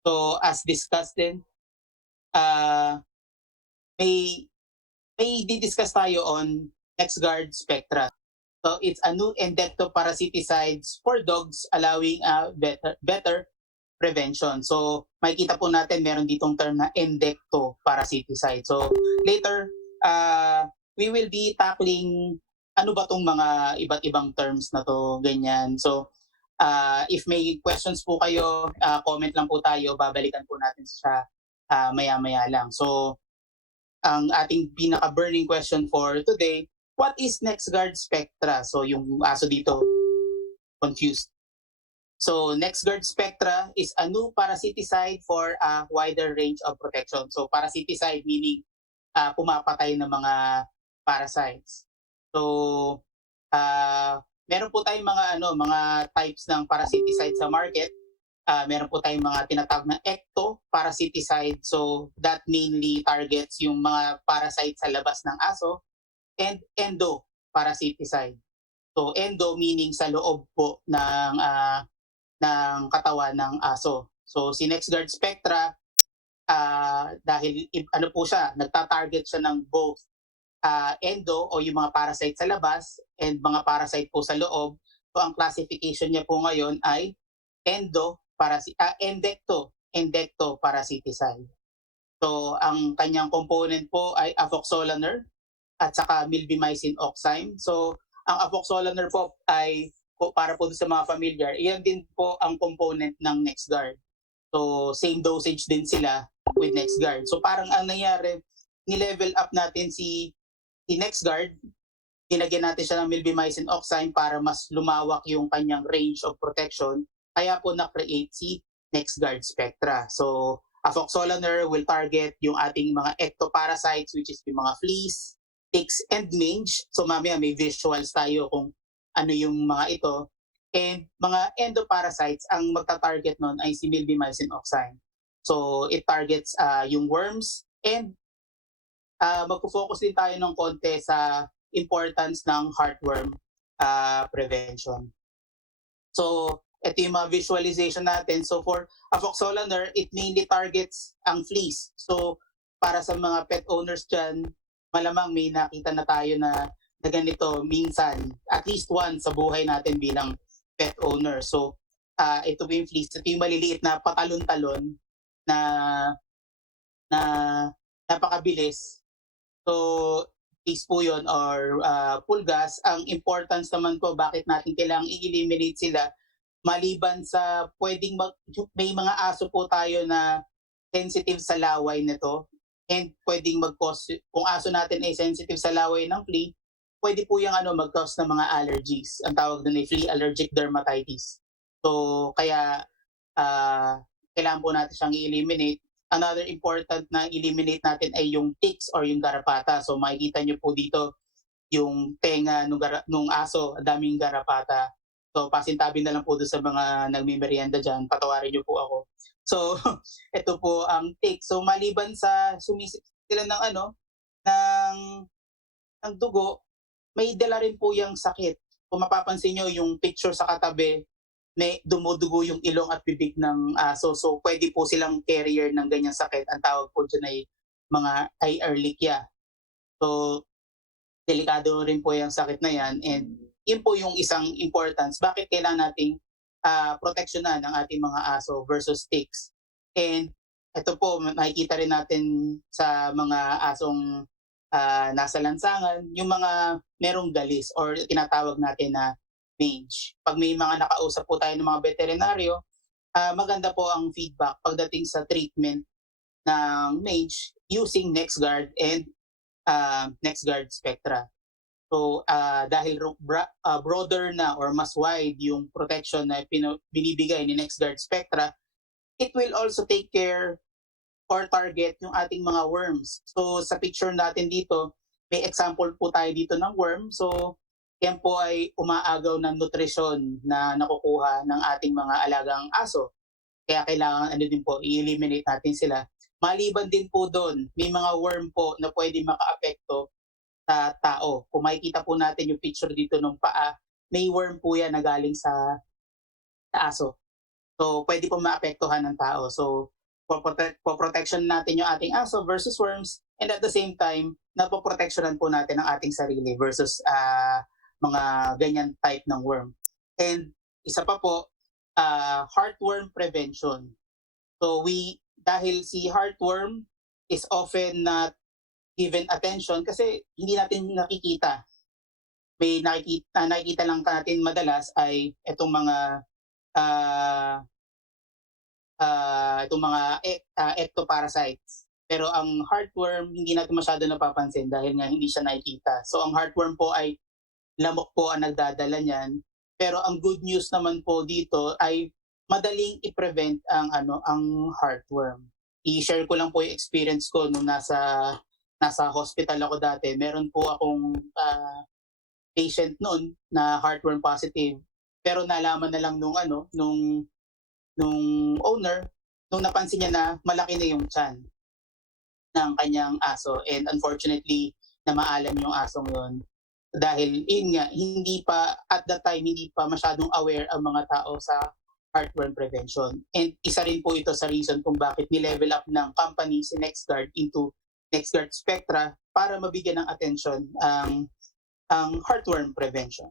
So as discussed din, may di-discuss tayo on NextGuard Spectra. So it's a new endectoparasiticides for dogs allowing better prevention. So makikita po natin meron ditong term na endectoparasiticide. So later, we will be tackling ano ba tong mga iba't ibang terms na to, ganyan. So if may questions po kayo, comment lang po tayo, babalikan po natin siya maya-maya lang. So, ang ating pinaka-burning question for today, what is NextGuard Spectra? So, yung aso dito, confused. So, NextGuard Spectra is a new parasiticide for a wider range of protection. So, parasiticide meaning pumapatay ng mga parasites. So, meron po tayong mga types ng parasiticide sa market. Meron po tayong mga tinatawag na ectoparasiticide. So that mainly targets yung mga parasite sa labas ng aso, and endoparasiticide. So endo meaning sa loob po ng katawan ng aso. So si NextGuard Spectra, dahil po siya, nagta-target siya ng both endo o yung mga parasite sa labas and mga parasite po sa loob. So ang classification niya po ngayon ay endectoparasiticide. So ang kanyang component po ay afoxolaner at saka milbemycin oxime. So ang afoxolaner po ay para po sa mga familiar, iyan din po ang component ng NextGuard. So same dosage din sila with NextGuard. So parang ang nangyari, ni-level up natin si NextGuard, nilagyan natin siya ng milbemycin oxime para mas lumawak yung kanyang range of protection. Kaya po na-create si NextGuard Spectra. So, afoxolaner will target yung ating mga ectoparasites, which is yung mga fleas, ticks, and mange. So, mamaya may visuals tayo kung ano yung mga ito. And mga endoparasites, ang magta-target nun ay si milbemycin oxime. So, it targets yung worms, and magpo-focus din tayo ng konti sa importance ng heartworm prevention. So, ito yung mga visualization natin. So, for afoxolaner, it mainly targets ang fleas. So, para sa mga pet owners dyan, malamang may nakita na tayo na ganito minsan, at least once sa buhay natin bilang pet owner. So, ito po yung fleas. Ito yung maliliit na patalon-talon na napakabilis. So, fleas po yun or pulgas. Ang importance naman po, bakit natin kailangang i-eliminate sila, maliban sa may mga aso po tayo na sensitive sa laway nito, and pwedeng mag-cause, kung aso natin ay sensitive sa laway ng flea, pwede po yung mag-cause ng mga allergies. Ang tawag doon ay flea allergic dermatitis. So kaya kailangan po natin siyang i-eliminate. Another important na eliminate natin ay yung ticks or yung garapata. So makikita nyo po dito yung tenga nung aso, daming garapata. So pasintabi na lang po doon sa mga nagmimerienda dyan, patawarin nyo po ako. So ito po ang tick. So maliban sa sumisip sila ng dugo, may dala rin po yung sakit. Kung mapapansin nyo yung picture sa katabi, may dumudugo yung ilong at bibig ng aso. So pwede po silang carrier ng ganyang sakit. Ang tawag po dyan ay mga Ehrlichia. So delikado rin po yung sakit na yan, and yun po yung isang importance. Bakit kailangan nating proteksyonan ang ating mga aso versus ticks? And ito po, makikita rin natin sa mga asong nasa lansangan, yung mga merong galis or tinatawag natin na mange. Pag may mga nakausap po tayo ng mga veterinaryo, maganda po ang feedback pagdating sa treatment ng mange using NexGard and NexGard Spectra. So dahil broader na or mas wide yung protection na binibigay ni NexGard Spectra, it will also take care or target yung ating mga worms. So sa picture natin dito, may example po tayo dito ng worm. So yan po ay umaagaw ng nutrisyon na nakukuha ng ating mga alagang aso. Kaya kailangan din po, i-eliminate natin sila. Maliban din po doon, may mga worm po na pwede makaapekto sa tao. Kung makikita po natin yung picture dito ng paa, may worm po yan na galing sa aso. So pwede po maapektuhan ng tao. So poprotection natin yung ating aso versus worms, and at the same time, napoproteksyonan po natin ang ating sarili versus mga ganyan type ng worm. And isa pa po, heartworm prevention. So dahil si heartworm is often not given attention kasi hindi natin nakikita. May nakikita lang natin madalas ay itong mga ectoparasites. Pero ang heartworm, hindi natin masyado napapansin dahil nga hindi siya nakikita. So ang heartworm po ay lamok po ang nagdadala niyan. Pero ang good news naman po dito ay madaling i-prevent ang heartworm. I-share ko lang po yung experience ko nung nasa hospital ako dati. Meron po akong patient noon na heartworm positive. Pero nalaman na lang nung owner, nung napansin niya na malaki na yung tiyan ng kanyang aso, and unfortunately namaalam yung asong yun dahil yun nga, at that time hindi pa masyadong aware ang mga tao sa heartworm prevention. And isa rin po ito sa reason kung bakit ni-level up ng company si NexGard into NexGard Spectra para mabigyan ng attention ang heartworm prevention.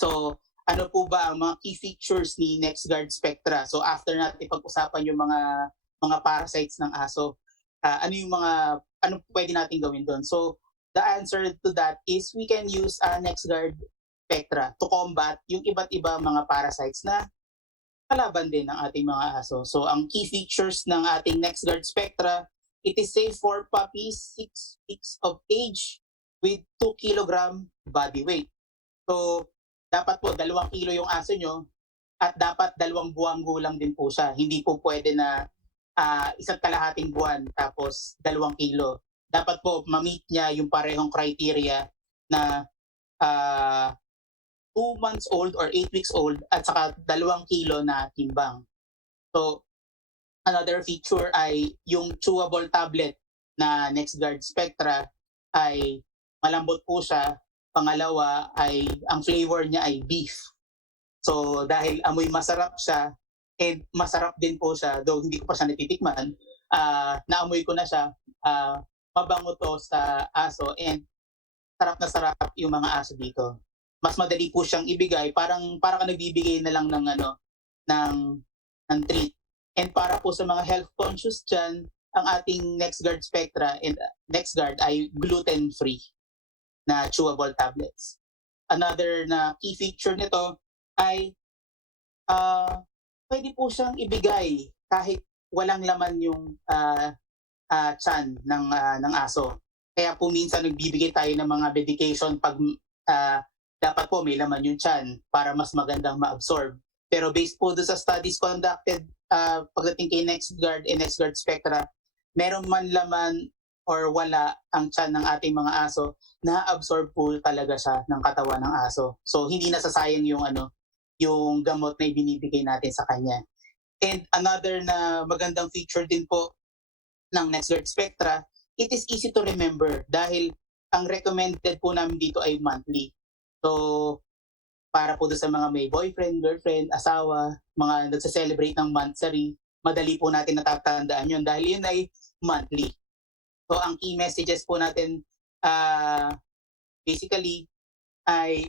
So ano po ba ang mga key features ni NexGard Spectra? So after natin pag-usapan yung mga parasites ng aso, ano pwede natin gawin doon? So the answer to that is we can use NexGard Spectra to combat yung iba't iba mga parasites na kalaban din ng ating mga aso. So ang key features ng ating NexGard Spectra, it is safe for puppies 6 weeks of age with 2 kg body weight. So dapat po 2 kilo yung aso nyo at dapat 2 buwang gulang din po siya. Hindi po pwede na 1.5 buwan tapos 2 kilo. Dapat po ma-meet niya yung parehong criteria na 2 months old or 8 weeks old at saka 2 kilo na timbang. So another feature ay yung chewable tablet na NexGard Spectra ay malambot po siya. Pangalawa ay ang flavor niya ay beef. So dahil amoy masarap siya, and masarap din po siya, though hindi ko pa siya natitikman, naamoy ko na siya, mabango to sa aso, and sarap na sarap yung mga aso dito. Mas madali po siyang ibigay, parang ka nagbibigay na lang ng treat. And para po sa mga health conscious dyan, ang ating NexGard Spectra and NexGard ay gluten-free na chewable tablets. Another na key feature nito ay pwede po siyang ibigay kahit walang laman yung tiyan ng aso. Kaya po minsan nagbibigay tayo ng mga medication pag dapat po may laman yung tiyan para mas magandang ma-absorb. Pero based po doon sa studies conducted pagdating kay NexGard and NexGard Spectra, meron man laman or wala ang tiyan ng ating mga aso, na-absorb po talaga siya ng katawan ng aso. So hindi nasasayang yung gamot na ibinibigay natin sa kanya. And another na magandang feature din po ng NexGard Spectra, it is easy to remember dahil ang recommended po namin dito ay monthly. So, para po sa mga may boyfriend, girlfriend, asawa, mga nagsa-celebrate ng monthsary, madali po natin natatandaan yun dahil yun ay monthly. So, ang key messages po natin basically ay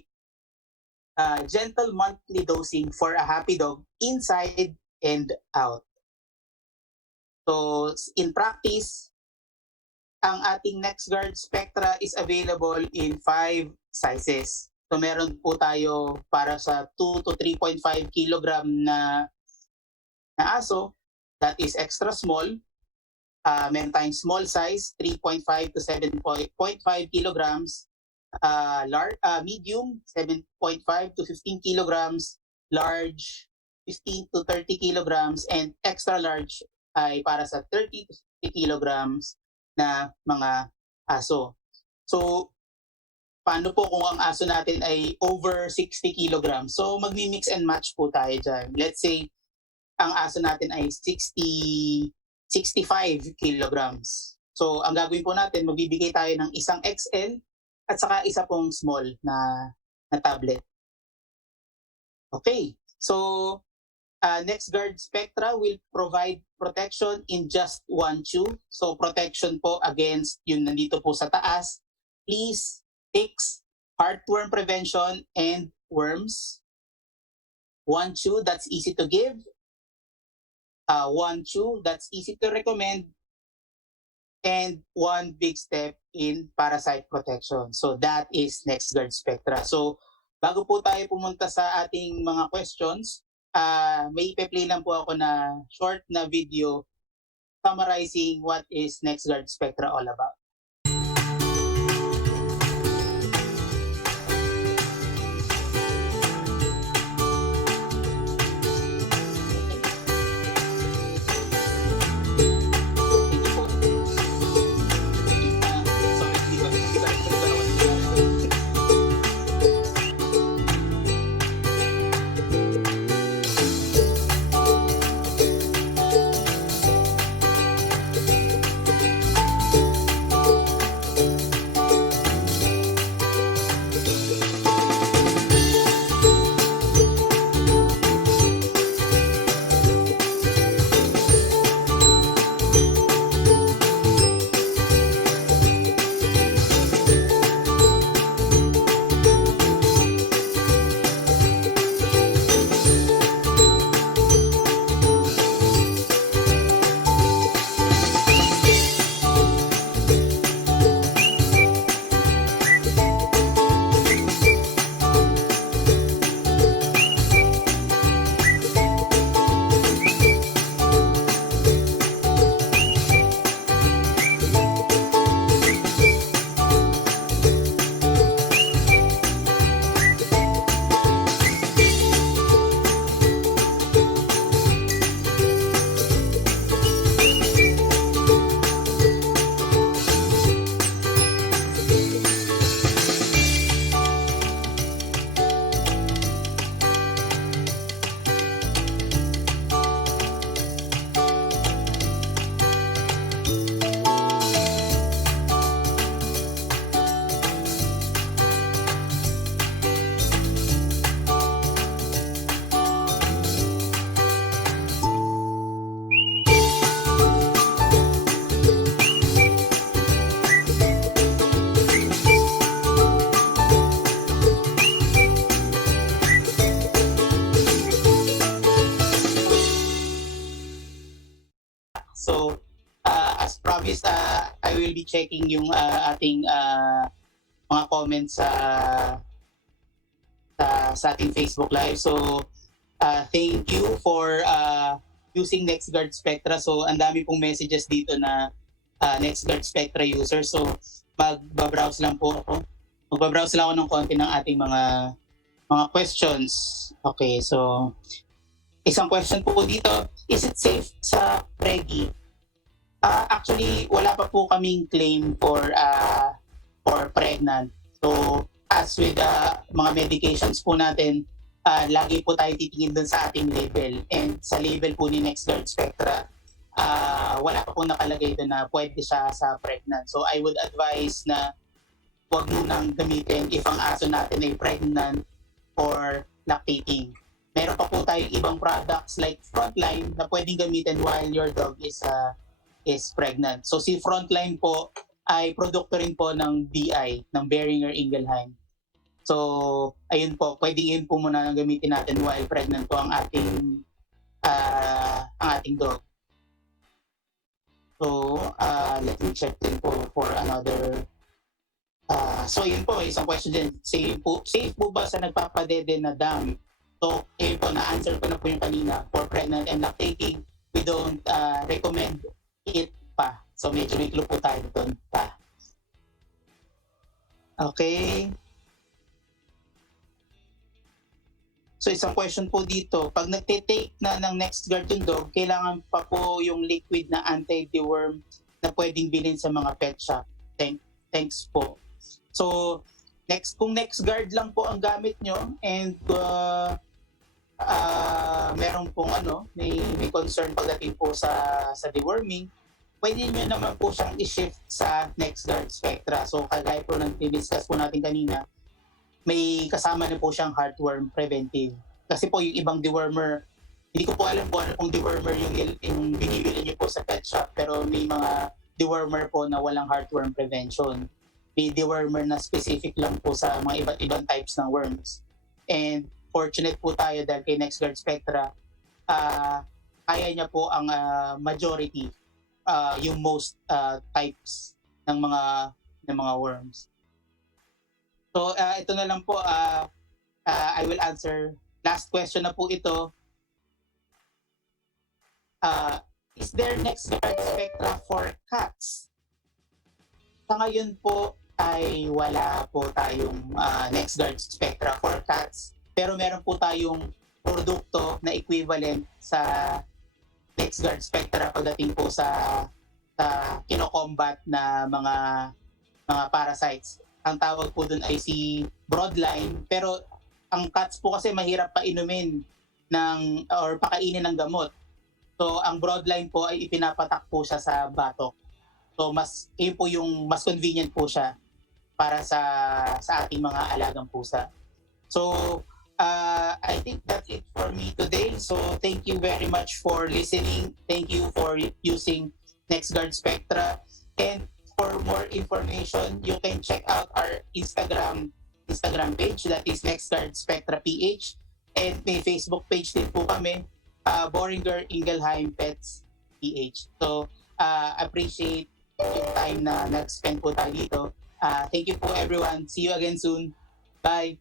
gentle monthly dosing for a happy dog inside and out. So, in practice, ang ating NexGard Spectra is available in 5 sizes. So meron po tayo para sa 2 to 3.5 kilogram na aso, that is extra small. Meron tayong small size, 3.5 to 7.5 kilograms. Medium, 7.5 to 15 kilograms. Large, 15 to 30 kilograms. And extra large ay para sa 30 to 50 kilograms na mga aso. So, paano po kung ang aso natin ay over 60 kilograms? So, magmi-mix and match po tayo dyan. Let's say, ang aso natin ay 65 kilograms. So, ang gagawin po natin, magbibigay tayo ng isang XL at saka isa pong small na tablet. Okay. So, NexGard Spectra will provide protection in just one chew. So, protection po against yung nandito po sa taas, fleas, ticks, heartworm prevention, and worms. One chew that's easy to give. One chew that's easy to recommend. And one big step in parasite protection. So that is NexGard Spectra. So bago po tayo pumunta sa ating mga questions, may ipe-play lang po ako na short na video summarizing what is NexGard Spectra all about. So, as promised, I will be checking yung ating mga comments sa ating Facebook Live. So, thank you for using NexGard Spectra. So, ang dami pong messages dito na NextGuard Spectra user. So magbabrowse lang po ako. Magbabrowse lang ako ng konti ng ating mga questions. Okay, so isang question po dito, is it safe sa preggy? Actually, wala pa po kaming claim for pregnant. So, as with mga medications po natin, lagi po tayo titingin dun sa ating label. And sa label po ni NextGuard Spectra, wala pa po nakalagay doon na pwede siya sa pregnant. So, I would advise na huwag munang gamitin if ang aso natin ay pregnant or lactating. Meron pa po tayong ibang products like Frontline na pwedeng gamitin while your dog is pregnant. So si Frontline po ay produkto rin po ng BI, ng Boehringer Ingelheim. So ayun po, pwedeng yun po muna ang gamitin natin while pregnant po ang ating dog. So let me check din po for another. So yun po, isang question din. Safe po ba sa nagpapadede na dam? So, ayun po, na-answer ko na po yung kanina. For pregnant and lactating, we don't recommend it pa. So, medyo may clue po tayo doon pa. Okay. So, isang question po dito. Pag nagtitake na ng NextGuard yung dog, kailangan pa po yung liquid na anti-deworm na pwedeng bilhin sa mga pet shop. Thanks po. So, kung NextGuard lang po ang gamit nyo and meron pong may concern pagdating po sa deworming, pwede nyo naman po siyang i-shift sa NextGuard Spectra. So kagaya po ng discuss po natin kanina, may kasama na po siyang heartworm preventive. Kasi po yung ibang dewormer, hindi ko po alam po ano pong dewormer yung binibili nyo po sa pet shop, pero may mga dewormer po na walang heartworm prevention. May dewormer na specific lang po sa mga iba't ibang types ng worms. And fortunate po tayo dahil kay NextGuard Spectra, kaya niya po ang majority, yung most types ng mga worms. So ito na lang po, I will answer. Last question na po ito. Is there NextGuard Spectra for cats? Sa ngayon po ay wala po tayong NextGuard Spectra for cats. Pero meron po tayong produkto na equivalent sa NextGuard Spectra pagdating po sa kino-combat na mga parasites. Ang tawag po dun ay si Broadline. Pero ang cats po kasi mahirap painumin or pakainin ng gamot. So ang Broadline po ay ipinapatak po siya sa batok. So yun po yung mas convenient po siya para sa ating mga alagang pusa. So I think that's it for me today. So thank you very much for listening. Thank you for using NextGuard Spectra. And for more information, you can check out our Instagram page, that is NextGuard Spectra PH. And may Facebook page din po kami, Boehringer Ingelheim Pets PH. So appreciate yung time na nag-spend po tayo dito. Thank you po everyone. See you again soon. Bye!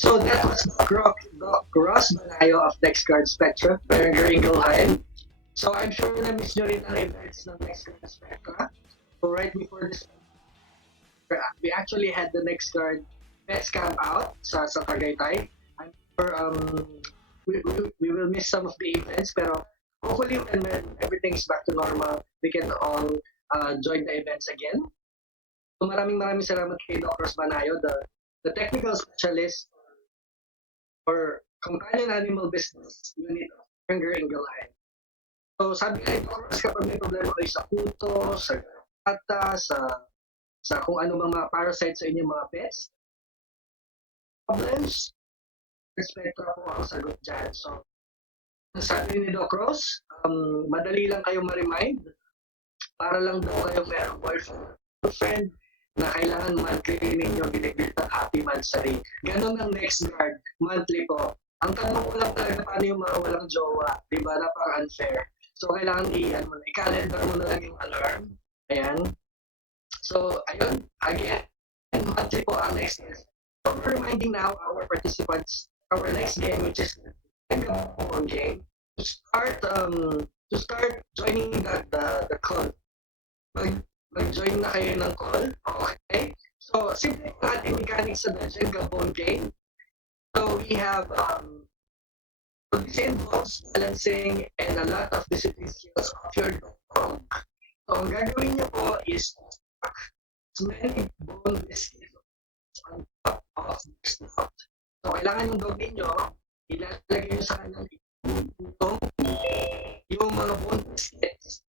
So that was Doc Ross Banayo of NextGuard Spectra, Berenger Ingelheim. So I'm sure na-miss nyo rin ang events ng NextGuard Spectra. So right before this, we actually had the NextGuard Pets Camp out sa Tagaytay. I'm sure we will miss some of the events, pero hopefully when everything's back to normal, we can all join the events again. So maraming salamat kay Doc Ross Banayo, the technical specialist for companion animal business unit of Berenger Ingelheim. So sabi nga ito, kapag may problema kayo sa puto, sa gata, sa kung ano mga parasites sa inyong mga pets, problems, Spectra po ang sagot dyan. So, sabi ni Doc Ross, madali lang kayong ma-remind para lang daw kayo merong boyfriend na kailangan monthly ninyo binigil ng happy monthsary. Ganon ang NextGuard, monthly po. Ang tanong ko lang talaga paano yung mga walang jowa, di ba? Napaka-unfair. So, kailangan i-calendar mo na lang yung alarm. Ayan. So, ayun. Again, monthly po ang next game. So, we're reminding now our participants, our next game, which is the game, to start joining the call. Mag-join na kayo ng call. Okay? So, simple yung ating mechanics sa the Jenga Bone game. So, we have this involves balancing and a lot of discipline skills of your dog. So, ang gagawin niyo po is as many bone biscuits on top of the snout. So, kailangan yung dog ninyo, ilalagay nyo sa kanyang yung mga bone biscuits.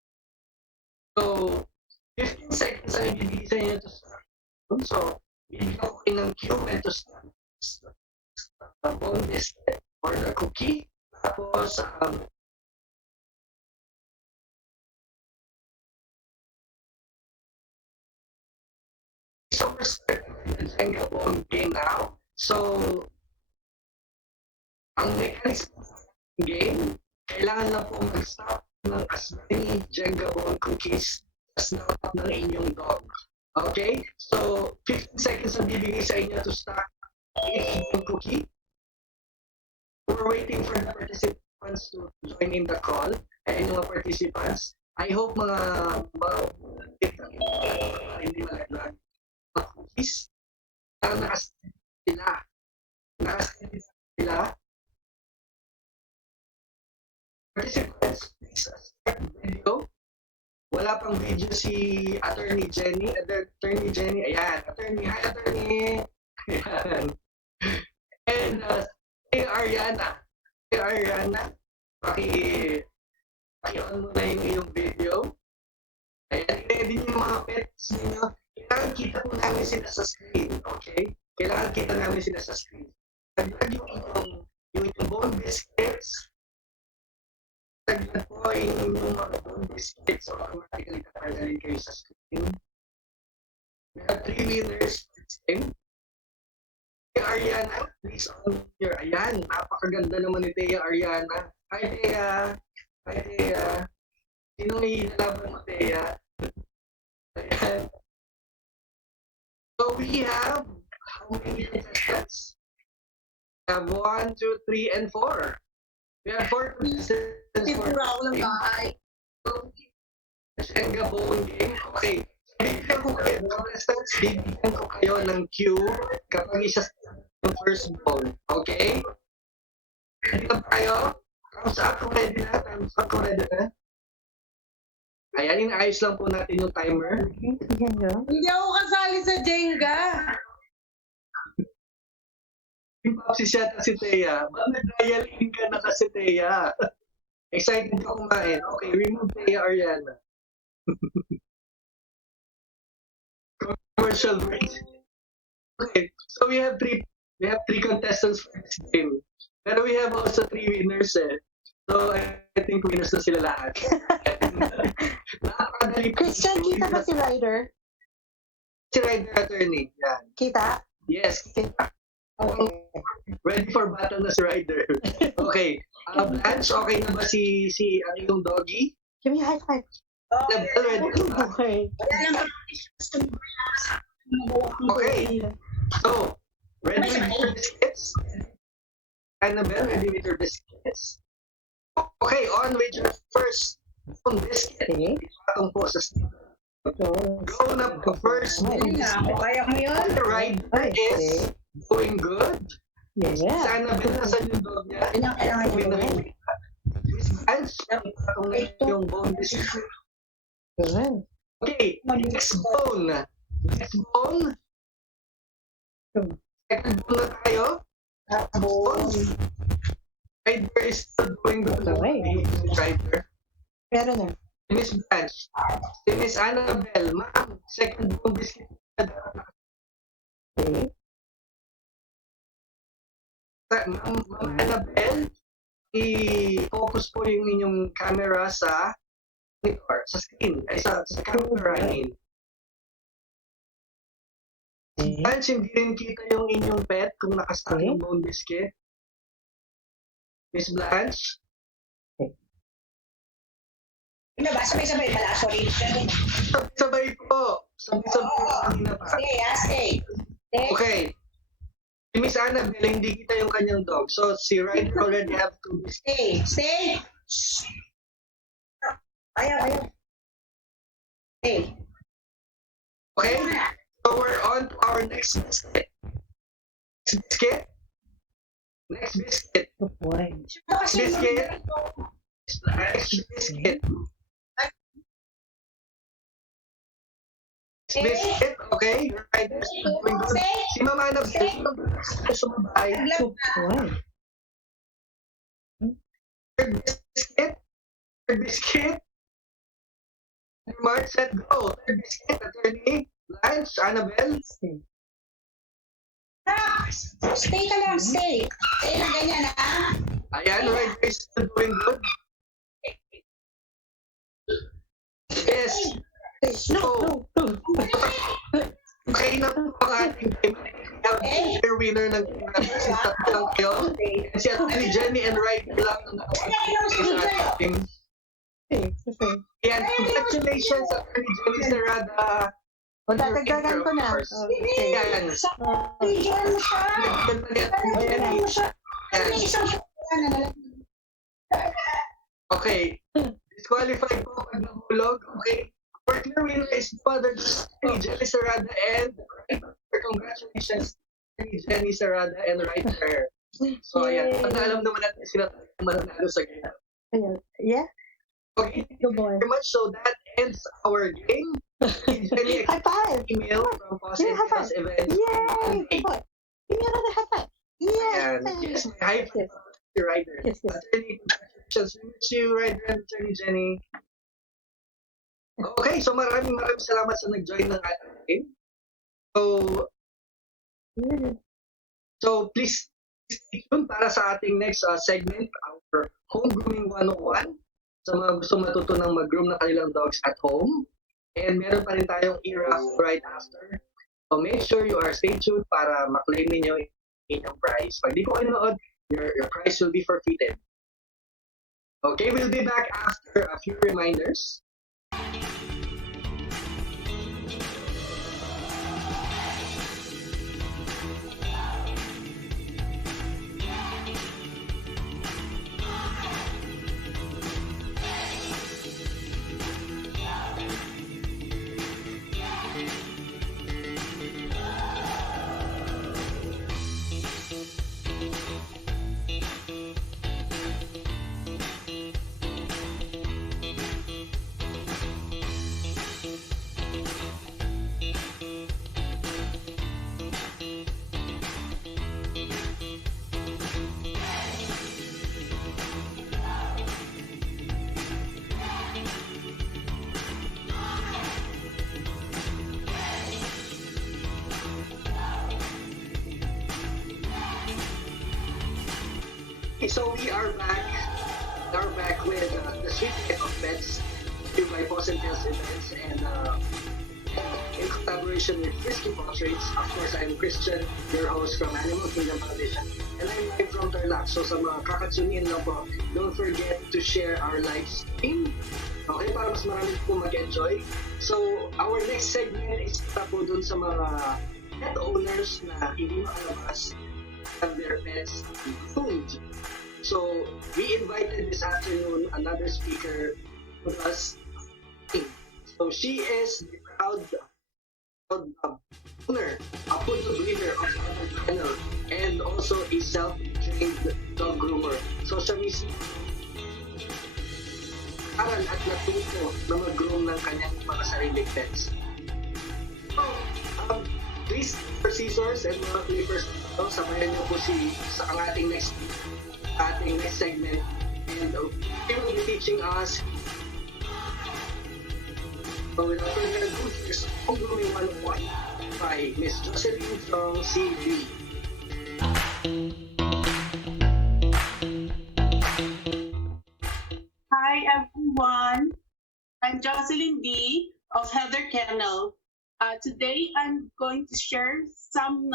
So, 15 seconds ang ibibigay sa inyo to start. So, bibigyan ko kayo ng cue when to start the bone biscuit or the cookie. Tapos, so we're starting the Jenga bone game now. So, ang mechanics ng game, kailangan lang po mag-stop ng as many Jenga bone cookies as na-top ng inyong dog. Okay? So, 15 seconds ang bibigay sa inyo to start each bone cookie. We're waiting for the participants to join in the call. And yung mga participants, I hope mga hindi malaglag mga cookies. Nakasit sila. Participants, please start the video. Wala pang video si Attorney Jenny. Ayan, Attorney. Hi, Attorney. Ayan. And Hey Ariana, paki-on mo na yung iyong video. Ayan, i-ready yung mga pets ninyo. Kailangan kita po namin sila sa screen, okay? Kailangan kita namin sila sa screen. Taglag yung bone biscuits. Taglag po yung mga bone biscuits. So, automatically tatanggalin kayo sa screen. We have 3 winners this time. Ariana, please on your. Ayan, napakaganda naman ni Thea Ariana. Hi, Thea. Sinong nilalaban mo, Thea? Ayan. So we have how many contestants? We have 1, 2, 3, and 4. We have 4 contestants for Jenga bone game. Okay. Bibigyan ko kayo, contestants, bibigyan ko kayo ng cue kapag isa yung first ball. Okay? Ready na tayo? Thumbs up kung ready na. Ayan, inaayos lang po natin yung timer. Hindi ako kasali sa Jenga. Yung papsis yata si Thea. Ba't nag-dial in ka na kasi, Thea? Excited ka kumain. Okay, remove Thea Ariana. Commercial break. Okay, so we have three contestants for this game. Pero we have also 3 winners eh. So I think winners na sila lahat. Christian, kita ba si Ryder? Si Ryder Attorney. Yan. Kita? Yes. Kita. Okay. Ready for battle na si Ryder. Okay. Blanche, okay na ba si ang iyong doggy? Give me a high five. Ready na ba? Okay. Okay. So, Ready with your biscuits? Annabelle, ready with your biscuits? Okay, on with your first biscuit. Patong po sa grown up first biscuit. Kaya mo yun? The rider is doing good. Si Annabelle, nasan yung dog niya? Sabi na Miss Vance, patong na yung bone biscuit. Okay, next bone. Next bone. Second bone na tayo. Bone. Rider is still doing good. Rider. Pero na. Miss Blanche. Si Miss Annabelle. Ma'am, second bone biscuit. Ma'am Annabelle, i-focus po yung inyong camera sa monitor, sa screen, ay sa camera, I mean. Blanche, hindi rin kita yung inyong pet kung nakastack yung bone biscuit. Miss Blanche? Ano ba? Sabay-sabay pala. Sorry. Sabay po. Sabay-sabay kanina pa. Stay. Okay. Si Miss Annabelle, hindi kita yung kanyang dog. So, si Ryder already have two biscuits. Stay. Ayaw. Stay. Okay? So, we're on to our next biscuit. Next biscuit. Next biscuit. Next biscuit. Biscuit, okay? Your rider is doing good. Si Mama Annabelle, sumabay. Third biscuit. Mark, set, go. Third biscuit, attorney. Blanche, Annabelle. Stay ka lang. Stay lang ganyan, ha? Ayan, rider is still doing good. Yes. So, okay na po ang ating game. Clear winner ng team natin. Si tatlo lang kayo. Si Atty. Jenny and Ryder lang ang nakapagpapalagay sa ating team. Ayan, congratulations Atty. Jenny Serrada. Dadagdagan ko na. Ayan. Region mo siya. Nagkanta ni Atty. Jenny. Ayan. Okay. Disqualified po pag nahulog. Okay. Our clear winner is Father Jenny Serrada and congratulations Jenny Serrada and Ryder. So ayan, alam naman natin sila mananalo sa game. Yeah. Okay, thank you very much. So that ends our game. Jenny, High five! email from Paws Events. Yay! Give me another high five. Ayan. Yes! Yes, my high five to Ryder. Yes. Jenny, congratulations. We wish you, Ryder and Jenny. Okay, so maraming salamat sa nag-join ng ating game. So please stay tuned para sa ating next segment, our Home Grooming 101. Sa mga gusto matutunang mag-groom ng kanilang dogs at home. And meron pa rin tayong e-raff right after. So make sure you are stay tuned para maklaim ninyo inyong prize. Pag di ko kayo nanood, your prize will be forfeited. Okay, we'll be back after a few reminders. Okay, so we are back. We're back with the Sweet Life of Pets by Paws Events and in collaboration with Frisky Pawtraits. Of course, I'm Christian, your host from Animal Kingdom Foundation, and I'm live from Tarlac. So sa mga kakatsunin lang po, don't forget to share our live stream. Okay, para mas marami po mag-enjoy. So our next segment is para po dun sa mga pet owners na hindi makalabas have their pets groomed. So we invited this afternoon another speaker with us. So she is the proud owner, a poodle breeder of our kennel, and also a self-trained dog groomer. So siya mismo aral at natuto na mag-groom ng kanyang mga sariling pets. So, please, for scissors and mga clippers, sabayan niyo po sa ating next segment. And he will be teaching us without further ado, here's Home Grooming 101 by Miss Jocelyn from CB. Hi everyone, I'm Jocelyn B of Heather Kennel. Today I'm going to share some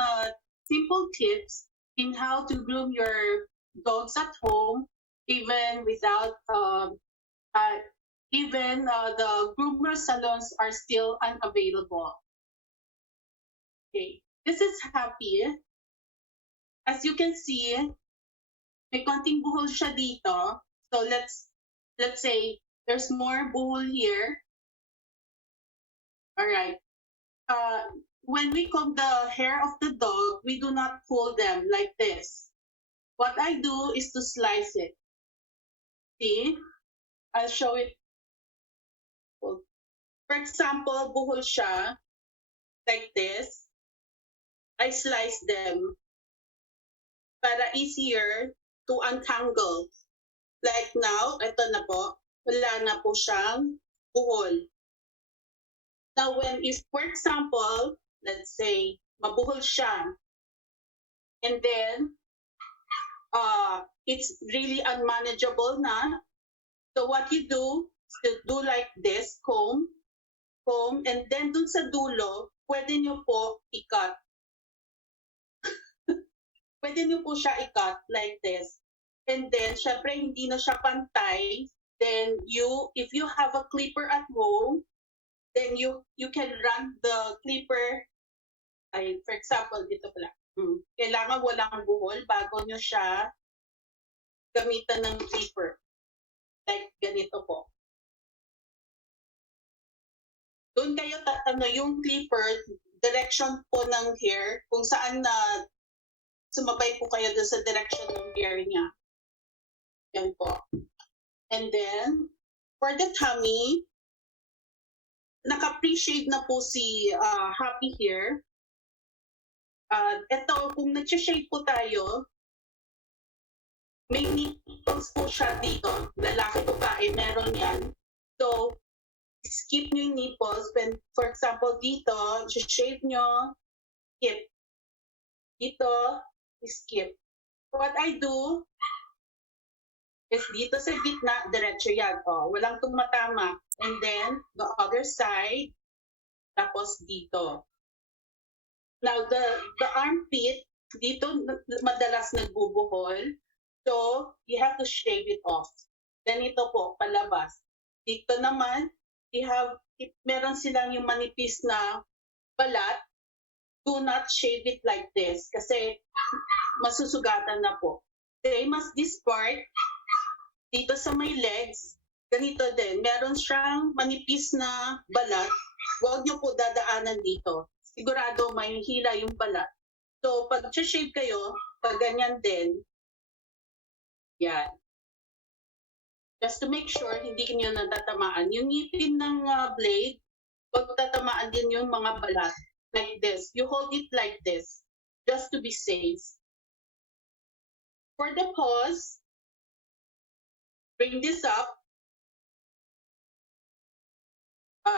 simple tips in how to groom your dogs at home, even without the groomer salons are still unavailable. Okay, this is Happy. As you can see, may konting buhol siya dito. So let's say there's more buhol here. All right. When we comb the hair of the dog, we do not pull them like this. What I do is to slice it. See? I'll show it. For example, buhol siya like this. I slice them para easier to untangle. Like now, ito na po, wala na po siyang buhol. Now, for example, let's say, mabuhol siya, and then, it's really unmanageable na. So what you do is to do like this, comb, and then dun sa dulo, pwede nyo po i-cut. Pwede nyo po siya i-cut like this. And then, syempre, hindi na siya pantay. Then, if you have a clipper at home, then you can run the clipper, for example, dito pala. Kailangan walang buhol bago nyo siya gamitan ng clipper. Like ganito po. Doon kayo yung clipper, direction po ng hair, kung saan na sumabay po kayo doon sa direction ng hair niya. Yan po. And then, for the tummy, naka-pre-shave na po si Happy here. Ito, kung nag-shave po tayo, may nipples po siya dito. Lalaki po babae, meron yan. So, skip nyo yung nipples. When, for example, dito, shave nyo, skip. Dito, skip. What I do is dito sa gitna, diretso yan. Walang tumatama. And then, the other side, tapos dito. Now, the armpit, dito madalas nagbubuhol. So, you have to shave it off. Then ito po, palabas. Dito naman, meron silang yung manipis na balat. Do not shave it like this kasi masusugatan na po. Same as this part, dito sa may legs, ganito din. Meron siyang manipis na balat. Huwag niyo po dadaanan dito. Sigurado may hila yung balat. So, pag shave kayo, pag ganyan din, yan. Just to make sure, hindi niyo natatamaan. Yung ngipin ng blade, huwag tatamaan din yung mga balat. Like this. You hold it like this, just to be safe. For the paws, bring this up.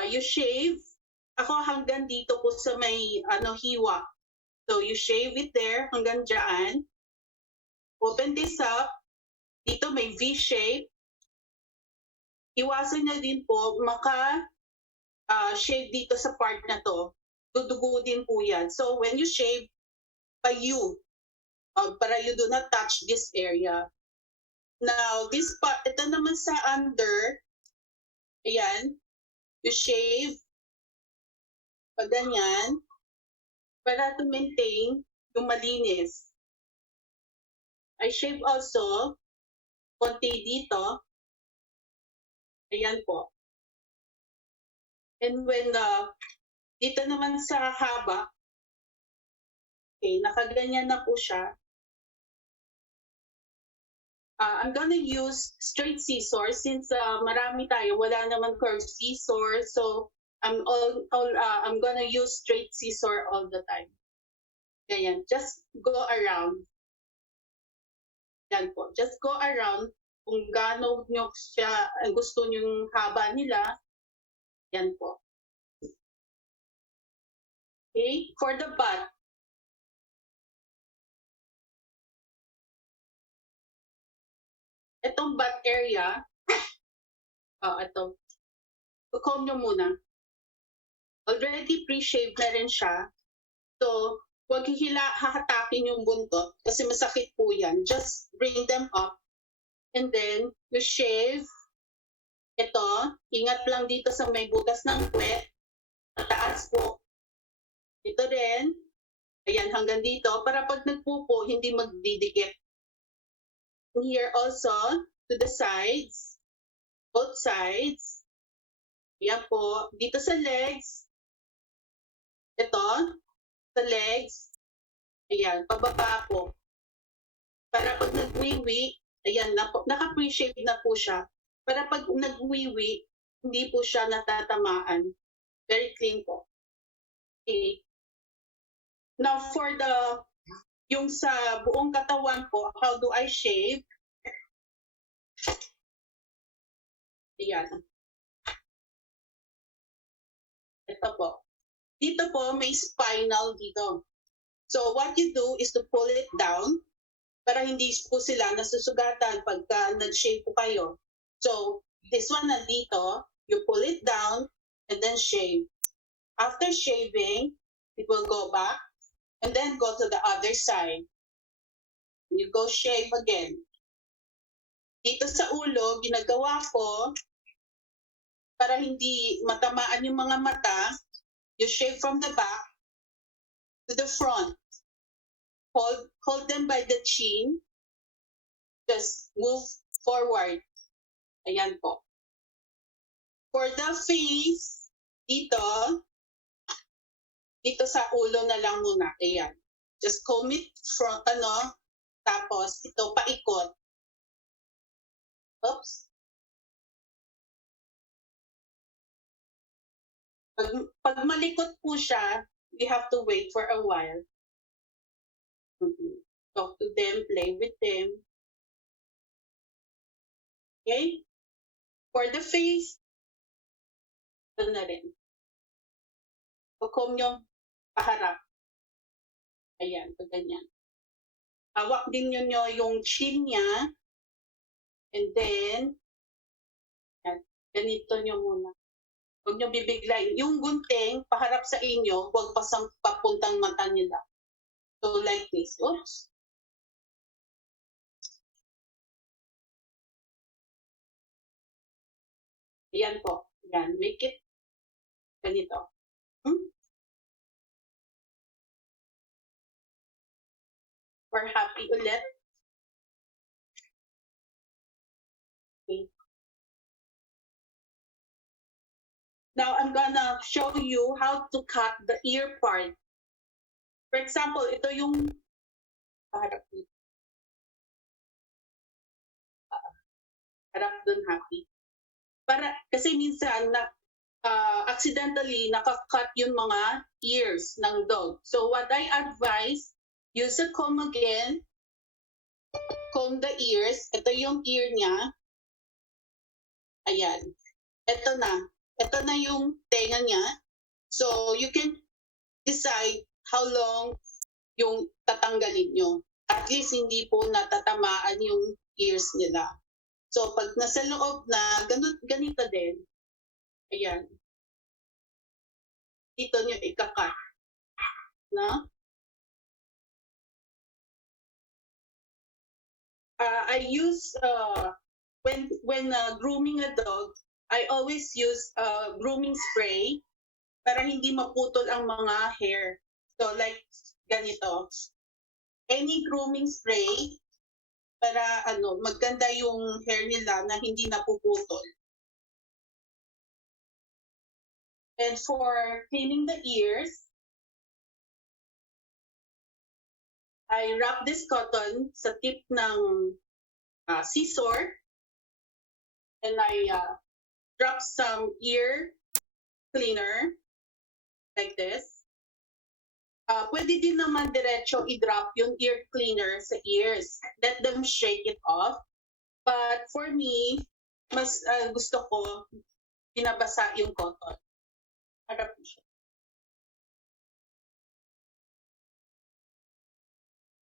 You shave. Ako hanggang dito po sa may hiwa. So you shave it there hanggang dyan. Open this up. Dito may V-shape. Iwasan nyo din po shave dito sa part na to. Dudugo din po yan. So when you shave, para you do not touch this area. Now, this part, ito naman sa under, ayan, you shave, pag ganyan, para to maintain yung malinis. I shave also konti dito. Ayan po. And when dito naman sa haba, okay, nakaganyan na po siya. I'm gonna use straight scissors since marami tayo, wala naman curved scissor, so I'm gonna use straight scissor all the time. Ganyan, just go around. Yan po, just go around kung gaano nyo siya, ang gusto nyo yung haba nila. Yan po. Okay, for the butt, itong butt area, ito, comb nyo muna. Already pre-shaved na rin siya. So, huwag hahatakin yung buntot kasi masakit po yan. Just bring them up and then you shave. Ito, ingat lang dito sa may butas ng puwet. Mataas po. Ito rin. Ayan, hanggang dito. Para pag nagpupo, hindi magdidikit. Here also, to the sides. Both sides. Ayan po. Dito sa legs. Ito. Sa legs. Ayan, pababa po. Para pag nagwiwi, ayan, naka-pre-shave na po siya. Para pag nagwiwi, hindi po siya natatamaan. Very clean po. Okay. Now for yung sa buong katawan po, how do I shave? Ayan. Ito po. Dito po, may spinal dito. So, what you do is to pull it down para hindi po sila nasusugatan pagka nag-shave po kayo. So, this one nandito, you pull it down and then shave. After shaving, it will go back and then go to the other side. You go shave again. Dito sa ulo, ginagawa ko para hindi matamaan yung mga mata. You shave from the back to the front. Hold them by the chin. Just move forward. Ayan po. For the face, dito sa ulo na lang muna. Ayan. Just comb it from, tapos ito paikot. Oops. Pag malikot po siya, we have to wait for a while. Talk to them, play with them. Okay? For the face, ito na rin. Comb nyo paharap. Ayan, pag ganyan. Hawak din nyo yung chin niya. And then, yan, ganito nyo muna. Huwag nyo bibiglayin. Yung gunting, paharap sa inyo, huwag papuntang mata nila. So, like this. Oops. Ayan po. Ayan. Make it ganito. For happy ulit. Okay. Now, I'm gonna show you how to cut the ear part. For example, ito yung harap dito. Harap dun, happy. Kasi minsan, accidentally, nakakat yung mga ears ng dog. So, what I advise, use a comb again. Comb the ears. Ito yung ear niya. Ayan. Ito na. Ito na yung tenga niya. So, you can decide how long yung tatanggalin nyo. At least hindi po natatamaan yung ears nila. So, pag nasa loob na, ganito din. Ayan. Dito nyo ikakat. No? I use, when grooming a dog, I always use grooming spray para hindi maputol ang mga hair. So like ganito, any grooming spray para maganda yung hair nila na hindi napuputol. And for cleaning the ears, I wrap this cotton sa tip ng scissor, and I drop some ear cleaner like this. Pwede din naman diretso i-drop yung ear cleaner sa ears. Let them shake it off. But for me, mas gusto ko binabasa yung cotton. Harap siya.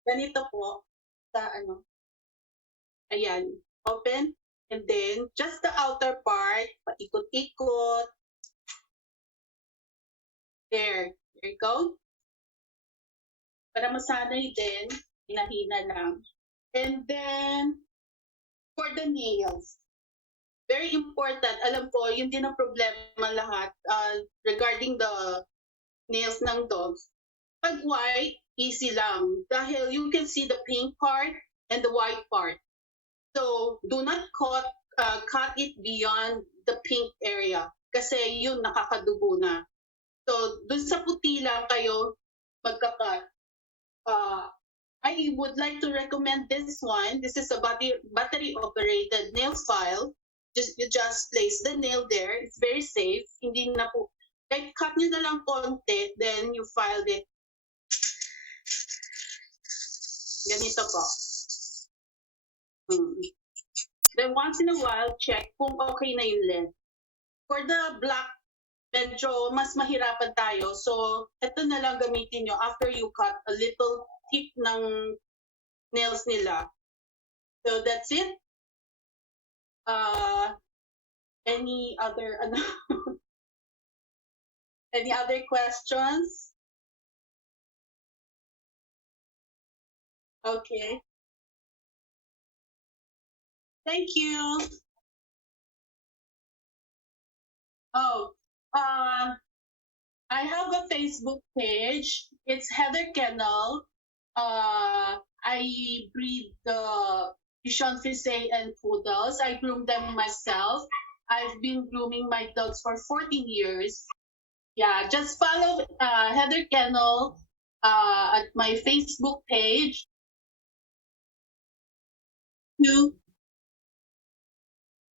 Ganito po sa ayan, open, and then just the outer part, paikot-ikot. There you go. Para masanay din, hinahina lang. And then, for the nails, very important, alam ko, yun din ang problema lahat regarding the nails ng dogs. Pag white, easy lang. Dahil you can see the pink part and the white part. So, do not cut it beyond the pink area. Kasi yun, nakakadugo na. So, dun sa puti lang kayo magka-cut. I would like to recommend this one. This is a battery-operated nail file. You just place the nail there. It's very safe. Hindi na po, like cut nyo na lang konti, then you file it. Ganito po. Then once in a while, check kung okay na yung length. For the black, medyo mas mahirapan tayo. So, ito na lang gamitin nyo after you cut a little tip ng nails nila. So, that's it. Any other any other questions? Okay. Thank you. Oh, I have a Facebook page. It's Heather Kennel. I breed the Bichon Frise and Poodles. I groom them myself. I've been grooming my dogs for 14 years. Yeah, just follow Heather Kennel at my Facebook page. You